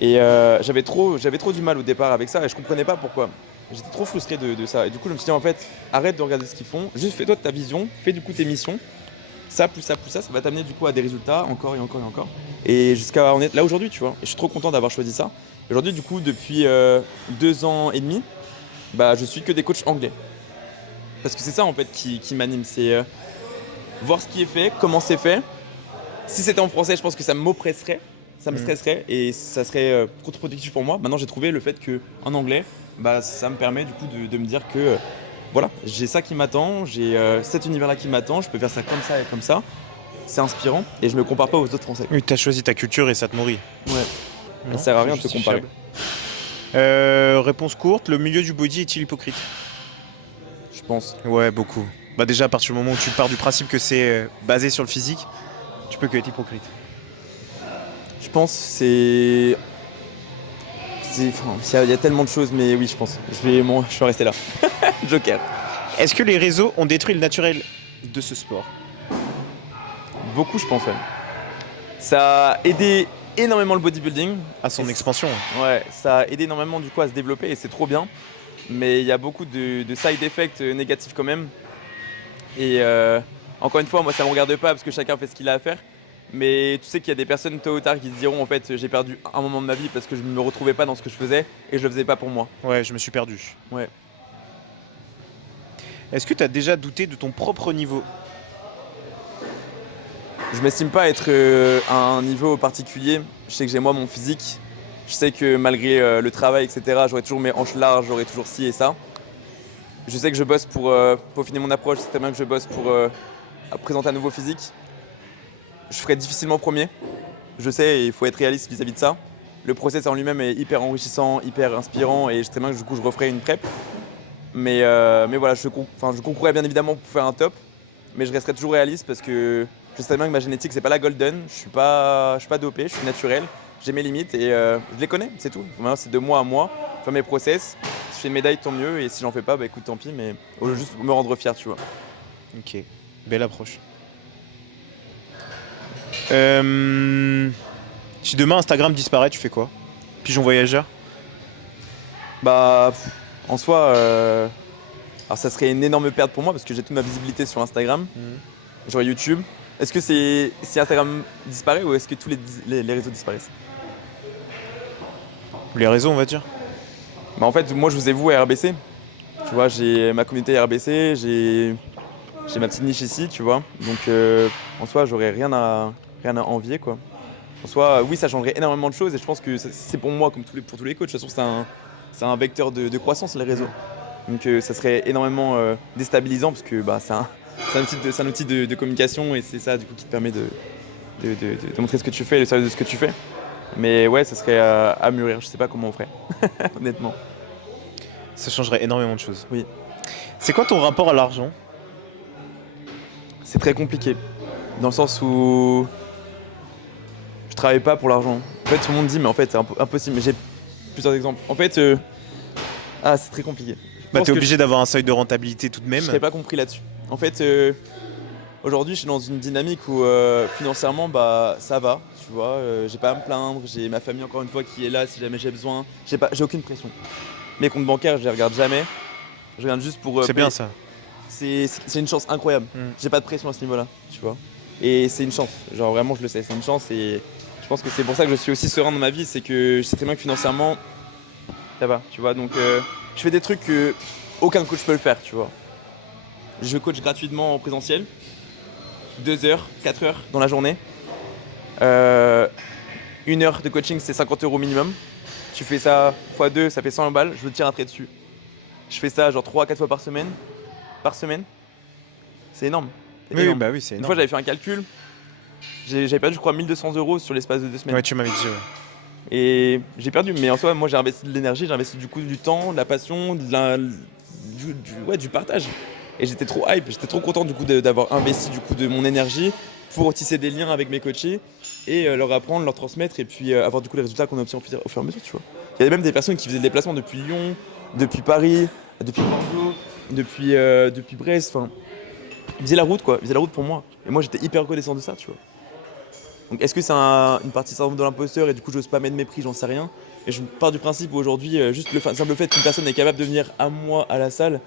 Et j'avais trop du mal au départ avec ça et je comprenais pas pourquoi. J'étais trop frustré de ça. Et du coup, je me suis dit, en fait, arrête de regarder ce qu'ils font, juste fais-toi de ta vision, fais du coup tes missions. Ça, plus ça, plus ça va t'amener du coup à des résultats encore et encore et encore. Et jusqu'à en être là aujourd'hui, tu vois. Et je suis trop content d'avoir choisi ça. Et aujourd'hui, du coup, depuis 2 ans et demi, je suis que des coachs anglais. Parce que c'est ça en fait qui m'anime, c'est voir ce qui est fait, comment c'est fait. Si c'était en français, je pense que ça m'oppresserait, ça me stresserait et ça serait contre-productif pour moi. Maintenant, j'ai trouvé le fait qu'en anglais, ça me permet du coup de me dire que voilà, j'ai ça qui m'attend, j'ai cet univers-là qui m'attend, je peux faire ça comme ça et comme ça. C'est inspirant et je me compare pas aux autres français. Oui, t'as choisi ta culture et ça te nourrit. Ouais. Non, Ça sert à rien de c'est te comparer. justifiable. Réponse courte, le milieu du body est-il hypocrite? Je pense. Ouais, beaucoup. Déjà, à partir du moment où tu pars du principe que c'est basé sur le physique, tu peux que être hypocrite. Je pense c'est. Il y a tellement de choses, mais oui, je pense. Je vais rester là. Joker. Est-ce que les réseaux ont détruit le naturel de ce sport? Beaucoup, je pense. Ouais. Ça a aidé énormément le bodybuilding. À son expansion. Ouais, ça a aidé énormément du coup à se développer et c'est trop bien. Mais il y a beaucoup de side effects négatifs quand même. Et encore une fois, moi ça me regarde pas parce que chacun fait ce qu'il a à faire. Mais tu sais qu'il y a des personnes tôt ou tard qui se diront en fait j'ai perdu un moment de ma vie parce que je ne me retrouvais pas dans ce que je faisais et je le faisais pas pour moi. Ouais, je me suis perdu. Ouais. Est-ce que tu as déjà douté de ton propre niveau? Je m'estime pas être à un niveau particulier. Je sais que j'ai moi mon physique. Je sais que malgré le travail, etc., j'aurai toujours mes hanches larges, j'aurai toujours ci et ça. Je sais que je bosse pour peaufiner mon approche, c'est très bien que je bosse pour présenter un nouveau physique. Je ferai difficilement premier. Je sais, et il faut être réaliste vis-à-vis de ça. Le process en lui-même est hyper enrichissant, hyper inspirant, et je sais très bien que du coup je referai une prep. Mais voilà, je concourrais bien évidemment pour faire un top, mais je resterai toujours réaliste parce que je sais très bien que ma génétique c'est pas la golden. Je suis pas dopé, je suis naturel. J'ai mes limites et je les connais, c'est tout. Vraiment, c'est de moi à moi. Je fais mes process. Si je fais une médaille, tant mieux. Et si j'en fais pas, bah écoute, tant pis. Mais juste me rendre fier, tu vois. Ok, belle approche. Si demain Instagram disparaît, tu fais quoi? Pigeon voyageur? Bah, en soi, alors ça serait une énorme perte pour moi parce que j'ai toute ma visibilité sur Instagram. J'aurais YouTube. Est-ce que c'est si Instagram disparaît ou est-ce que tous les réseaux disparaissent? Les réseaux, on va dire. Bah en fait, moi je vous ai voué à RBC. Tu vois, j'ai ma communauté RBC, j'ai ma petite niche ici, tu vois. Donc en soi, j'aurais rien à envier quoi. En soi, oui, ça changerait énormément de choses et je pense que c'est pour moi comme pour tous les coachs. De toute façon, c'est un vecteur de croissance les réseaux. Donc ça serait énormément déstabilisant parce que bah, c'est un outil de communication et c'est ça du coup qui te permet de montrer ce que tu fais et le sérieux de ce que tu fais. Mais ouais, ça serait à mûrir. Je sais pas comment on ferait, honnêtement. Ça changerait énormément de choses. Oui. C'est quoi ton rapport à l'argent? C'est très compliqué. Dans le sens où je travaille pas pour l'argent. En fait, tout le monde dit, mais en fait, c'est impossible. Mais j'ai plusieurs exemples. En fait, c'est très compliqué. Bah t'es obligé d'avoir un seuil de rentabilité tout de même. Je serais pas compris là-dessus. En fait, aujourd'hui, je suis dans une dynamique où financièrement, bah, ça va. Tu vois, j'ai pas à me plaindre. J'ai ma famille encore une fois qui est là si jamais j'ai besoin. J'ai aucune pression. Mes comptes bancaires, je les regarde jamais. Je regarde juste pour. C'est bien ça. C'est une chance incroyable. J'ai pas de pression à ce niveau-là, tu vois. Et c'est une chance. Genre vraiment, je le sais, c'est une chance et je pense que c'est pour ça que je suis aussi serein dans ma vie, c'est que je sais très bien que financièrement, ça va, tu vois. Donc je fais des trucs que aucun coach peut le faire, tu vois. Je coach gratuitement en présentiel, 2 heures, 4 heures dans la journée. 1 heure de coaching, c'est 50 € minimum. Tu fais ça x2, ça fait 100 balles, je te tire un trait dessus. Je fais ça genre 3-4 fois par semaine. C'est énorme. Oui, énorme. bah oui, c'est Une énorme. fois, j'avais fait un calcul. J'avais perdu, je crois, 1 200 € sur l'espace de 2 semaines. Ouais, tu m'avais dit, ouais. Et j'ai perdu, mais en soi, moi, j'ai investi de l'énergie, j'ai investi du coup du temps, de la passion, du partage. Et j'étais trop hype, j'étais trop content du coup d'avoir investi du coup de mon énergie pour tisser des liens avec mes coachés et leur apprendre, leur transmettre et puis avoir du coup les résultats qu'on obtient au fur et à mesure, tu vois. Il y avait même des personnes qui faisaient des déplacements depuis Lyon, depuis Paris, depuis Bordeaux, depuis Brest, enfin, ils faisaient la route quoi, ils faisaient la route pour moi. Et moi j'étais hyper reconnaissant de ça, tu vois. Donc est-ce que c'est une partie syndrome de l'imposteur et du coup j'ose pas mettre mes prix, j'en sais rien. Et je pars du principe où aujourd'hui, juste le simple fait qu'une personne est capable de venir à moi à la salle,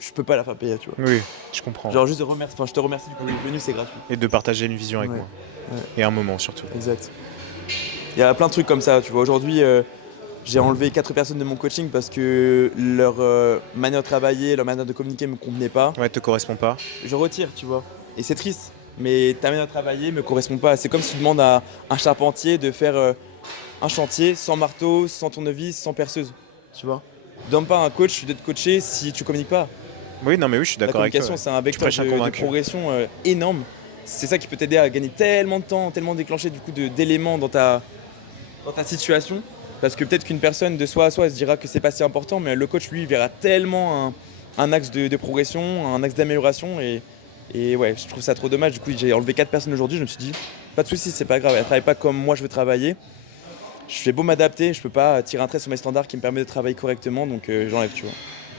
je peux pas la faire payer, tu vois. Oui, je comprends. Genre juste je te remercie du coup d'être venu, c'est gratuit. Et de partager une vision avec Ouais. moi. Ouais. Et un moment surtout. Exact. Il y a plein de trucs comme ça, tu vois. Aujourd'hui, j'ai enlevé 4 personnes de mon coaching parce que leur manière de travailler, leur manière de communiquer me convenait pas. Ouais, te correspond pas. Je retire, tu vois. Et c'est triste, mais ta manière de travailler me correspond pas. C'est comme si tu demandes à un charpentier de faire un chantier sans marteau, sans tournevis, sans perceuse, tu vois. Donne pas à un coach de te coacher si tu communiques pas. Oui, non, mais oui, je suis La d'accord avec toi. communication, Ouais. c'est un Tu vecteur prêches un de convaincu. progression énorme. C'est ça qui peut t'aider à gagner tellement de temps, tellement déclencher du coup d'éléments dans ta situation. Parce que peut-être qu'une personne de soi à soi se dira que c'est pas si important, mais le coach lui verra tellement un axe de progression, un axe d'amélioration. Et ouais, je trouve ça trop dommage. Du coup, j'ai enlevé 4 personnes aujourd'hui. Je me suis dit, pas de soucis, c'est pas grave. Elle travaille pas comme moi je veux travailler. Je fais beau m'adapter, je peux pas tirer un trait sur mes standards qui me permet de travailler correctement, donc j'enlève, tu vois.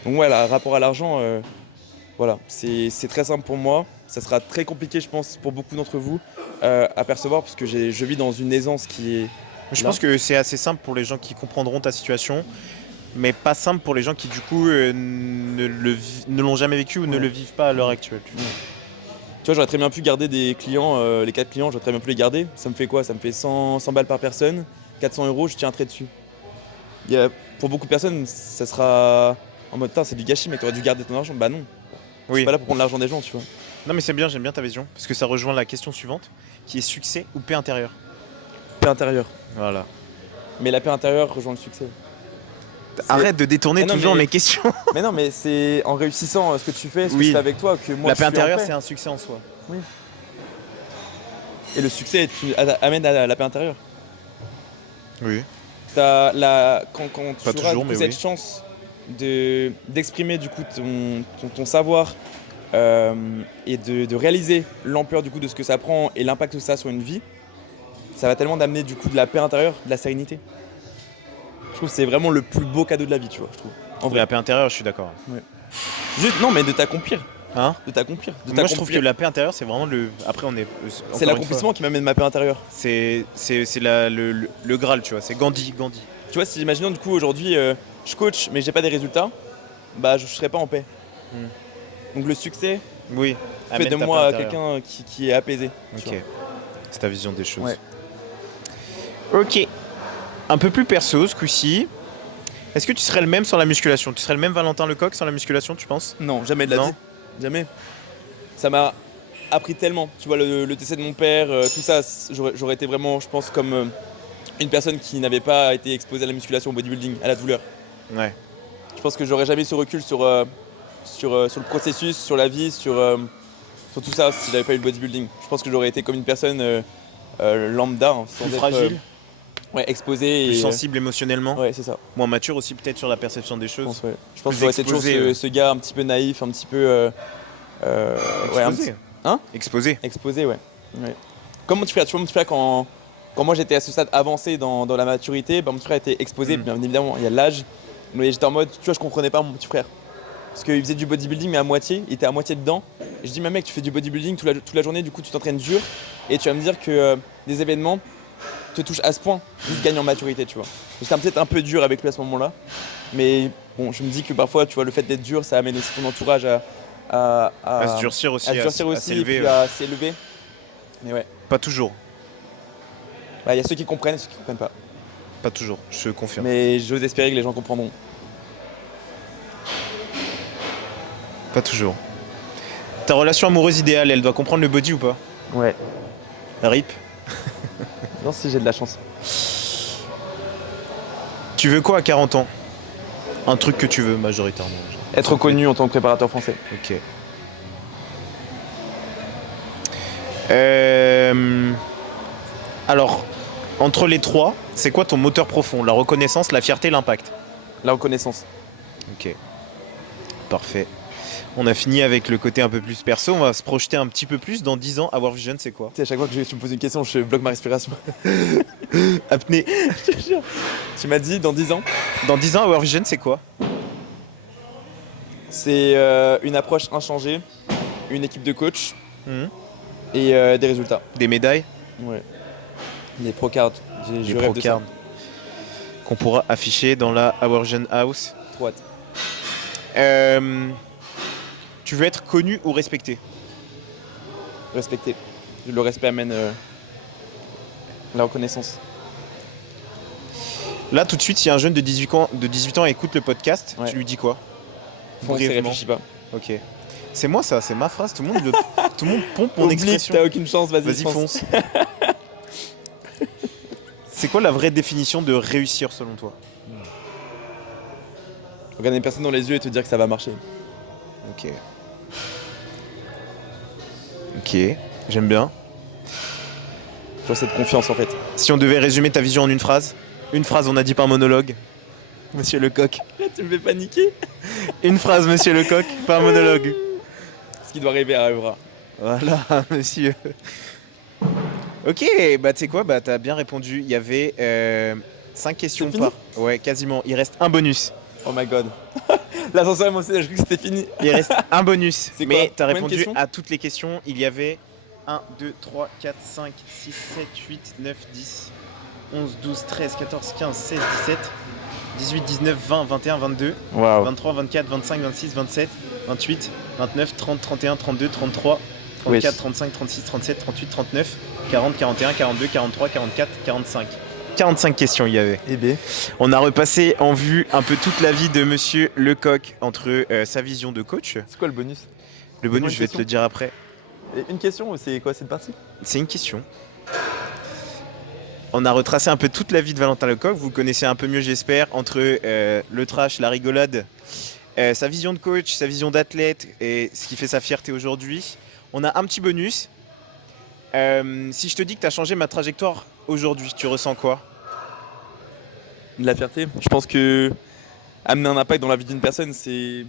Donc voilà, rapport à l'argent, voilà, c'est très simple pour moi. Ça sera très compliqué, je pense, pour beaucoup d'entre vous à percevoir, parce que je vis dans une aisance qui est. Je là. pense que c'est assez simple pour les gens qui comprendront ta situation, mais pas simple pour les gens qui du coup ne l'ont jamais vécu ou ne Ouais. le vivent pas à l'heure actuelle. Tu vois, j'aurais très bien pu garder des clients, les 4 clients, j'aurais très bien pu les garder. Ça me fait quoi? Ça me fait 100 balles par personne, 400 €, je tiens un trait dessus. Pour beaucoup de personnes, ça sera en mode, c'est du gâchis, mec, t'aurais dû garder ton argent. Bah non, je suis Oui. pas là pour prendre l'argent des gens, tu vois. Non mais c'est bien, j'aime bien ta vision, parce que ça rejoint la question suivante, qui est succès ou paix intérieure. Paix intérieure. Voilà. Mais la paix intérieure rejoint le succès. Arrête de détourner toujours mes questions. Mais non, mais c'est en réussissant ce que tu fais, ce que Oui. tu fais avec toi, que moi La je paix suis en intérieure, paix. c'est un succès en soi. Oui. Et le succès amène à la paix intérieure. Oui. Quand Pas tu auras toujours, du coup, mais cette oui. chance d'exprimer du coup ton savoir et de réaliser l'ampleur du coup de ce que ça prend et l'impact que ça a sur une vie, ça va tellement d'amener du coup de la paix intérieure, de la sérénité. Je trouve que c'est vraiment le plus beau cadeau de la vie, tu vois, je trouve. En vrai. La paix intérieure, je suis d'accord. Juste, non, mais de t'accomplir. Hein? De t'accomplir. Moi, je trouve que la paix intérieure, c'est vraiment le. Après, on est. c'est l'accomplissement qui m'amène ma paix intérieure. C'est le Graal, tu vois. C'est Gandhi. Tu vois, si imaginons du coup aujourd'hui, je coach mais j'ai pas des résultats, bah je serais pas en paix. Donc le succès Oui. fait Amène de ta moi paix intérieure. quelqu'un qui est apaisé. tu Ok. vois. C'est ta vision des choses. Ouais. Ok. Un peu plus perso ce coup-ci. Est-ce que tu serais le même sans la musculation? Tu serais le même Valentin Lecoq sans la musculation, tu penses? Non, jamais de la Non. vie. Jamais. Ça m'a appris tellement. Tu vois, le décès de mon père, tout ça, j'aurais été vraiment, je pense, comme une personne qui n'avait pas été exposée à la musculation, au bodybuilding, à la douleur. Ouais. Je pense que j'aurais jamais ce recul sur le processus, sur la vie, sur tout ça, si j'avais pas eu le bodybuilding. Je pense que j'aurais été comme une personne lambda, sans Plus être fragile, exposée. plus et, sensible émotionnellement. Ouais, c'est ça. Moins mature aussi peut-être sur la perception des Je choses. pense, ouais. Je pense Plus que j'aurais été toujours exposé, ce gars un petit peu naïf, un petit peu. Ouais, un Exposé. petit- Hein? Exposé. Exposé, ouais. Comme mon petit frère, tu vois, mon petit frère, quand moi j'étais à ce stade avancé dans la maturité, bah, mon petit frère était exposé, bien évidemment, il y a l'âge. Mais j'étais en mode, tu vois, je comprenais pas mon petit frère. Parce qu'il faisait du bodybuilding, mais à moitié, il était à moitié dedans. Et je dis, mais mec, tu fais du bodybuilding toute la journée, du coup, tu t'entraînes dur. Et tu vas me dire que des événements te touchent à ce point, juste gagner en maturité, tu vois. J'étais peut-être un peu dur avec lui à ce moment-là. Mais bon, je me dis que parfois, tu vois, le fait d'être dur, ça amène aussi ton entourage à se durcir aussi. à se durcir à aussi, et s'élever. puis à s'élever. Mais ouais, Pas toujours. il y a ceux qui comprennent et ceux qui comprennent pas. Pas toujours, je confirme. Mais j'ose espérer que les gens comprendront. Pas toujours. Ta relation amoureuse idéale, elle doit comprendre le body ou pas? Ouais. RIP. Non, si j'ai de la chance. Tu veux quoi à 40 ans? Un truc que tu veux majoritairement. Être connu en tant que préparateur français. Ok. Alors, entre les trois, c'est quoi ton moteur profond? La reconnaissance, la fierté, l'impact? La reconnaissance. Ok. Parfait. On a fini avec le côté un peu plus perso. On va se projeter un petit peu plus. Dans 10 ans, Our Vision, c'est quoi? Tu sais, à chaque fois que tu me poses une question, je bloque ma respiration. Apnée. Je te jure. Tu m'as dit dans 10 ans, Dans 10 ans, Our Vision, c'est quoi? c'est une approche inchangée, une équipe de coach Mhm. et des résultats. Des médailles? Ouais. Des pro-cards. Je Des rêve de ça. pro-cards qu'on pourra afficher dans la Our Vision House. Trop hâte. Tu veux être connu ou respecté? Respecter. Le respect amène la reconnaissance. Là, tout de suite, si un jeune de 18 ans écoute le podcast, Ouais. tu lui dis quoi? Fonce et Brièvement. réfléchis pas. Ok. C'est moi ça, c'est ma phrase. Tout le monde pompe mon Oublie, expression. t'as aucune chance, vas-y, Vas-y, fonce. C'est quoi la vraie définition de réussir selon toi? Regarder une personne dans les yeux et te dire que ça va marcher. Ok. Ok, j'aime bien. Tu vois, cette confiance en fait. Si on devait résumer ta vision en une phrase, on a dit pas un monologue. Monsieur Lecoq. Là, tu me fais paniquer. Une phrase, monsieur Lecoq, pas un monologue. Ce qui doit arriver arrivera. Voilà, monsieur. Ok, bah tu sais quoi, bah t'as bien répondu. Il y avait 5 questions C'est fini par. Ouais, quasiment. Il reste un bonus. Oh my god. L'ascenseur émotionnel, je crois que c'était fini. Il reste un bonus. C'est quoi? Mais t'as Combien de répondu questions à toutes les questions. Il y avait 1, 2, 3, 4, 5, 6, 7, 8, 9, 10, 11, 12, 13, 14, 15, 16, 17, 18, 19, 20, 21, 22, Waouh. 23, 24, 25, 26, 27, 28, 29, 30, 31, 32, 33, 34, Wesh. 35, 36, 37, 38, 39, 40, 41, 42, 43, 44, 45. 45 questions il y avait. Eh ben. On a repassé en vue un peu toute la vie de Monsieur Lecoq entre sa vision de coach. C'est quoi le bonus? Le bonus, je vais te le dire après. Et une question ou c'est quoi cette partie? C'est une question. On a retracé un peu toute la vie de Valentin Lecoq. Vous le connaissez un peu mieux, j'espère, entre le trash, la rigolade, sa vision de coach, sa vision d'athlète et ce qui fait sa fierté aujourd'hui. On a un petit bonus. Si je te dis que tu as changé ma trajectoire aujourd'hui, tu ressens quoi? De la fierté. Je pense que amener un impact dans la vie d'une personne, c'est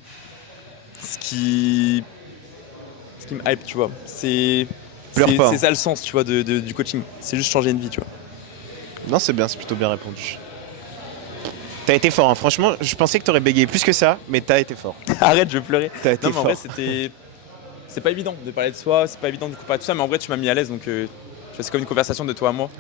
ce qui me hype, tu vois. Pleure pas, hein. C'est ça le sens, tu vois, du coaching. C'est juste changer une vie, tu vois. Non, c'est bien, c'est plutôt bien répondu. T'as été fort, hein. Franchement, je pensais que t'aurais bégayé plus que ça, mais t'as été fort. Arrête, je vais pleurer. T'as été Non, mais en fort. vrai, c'est pas évident de parler de soi, c'est pas évident de comparer tout ça, mais en vrai, tu m'as mis à l'aise, donc tu vois, c'est comme une conversation de toi à moi.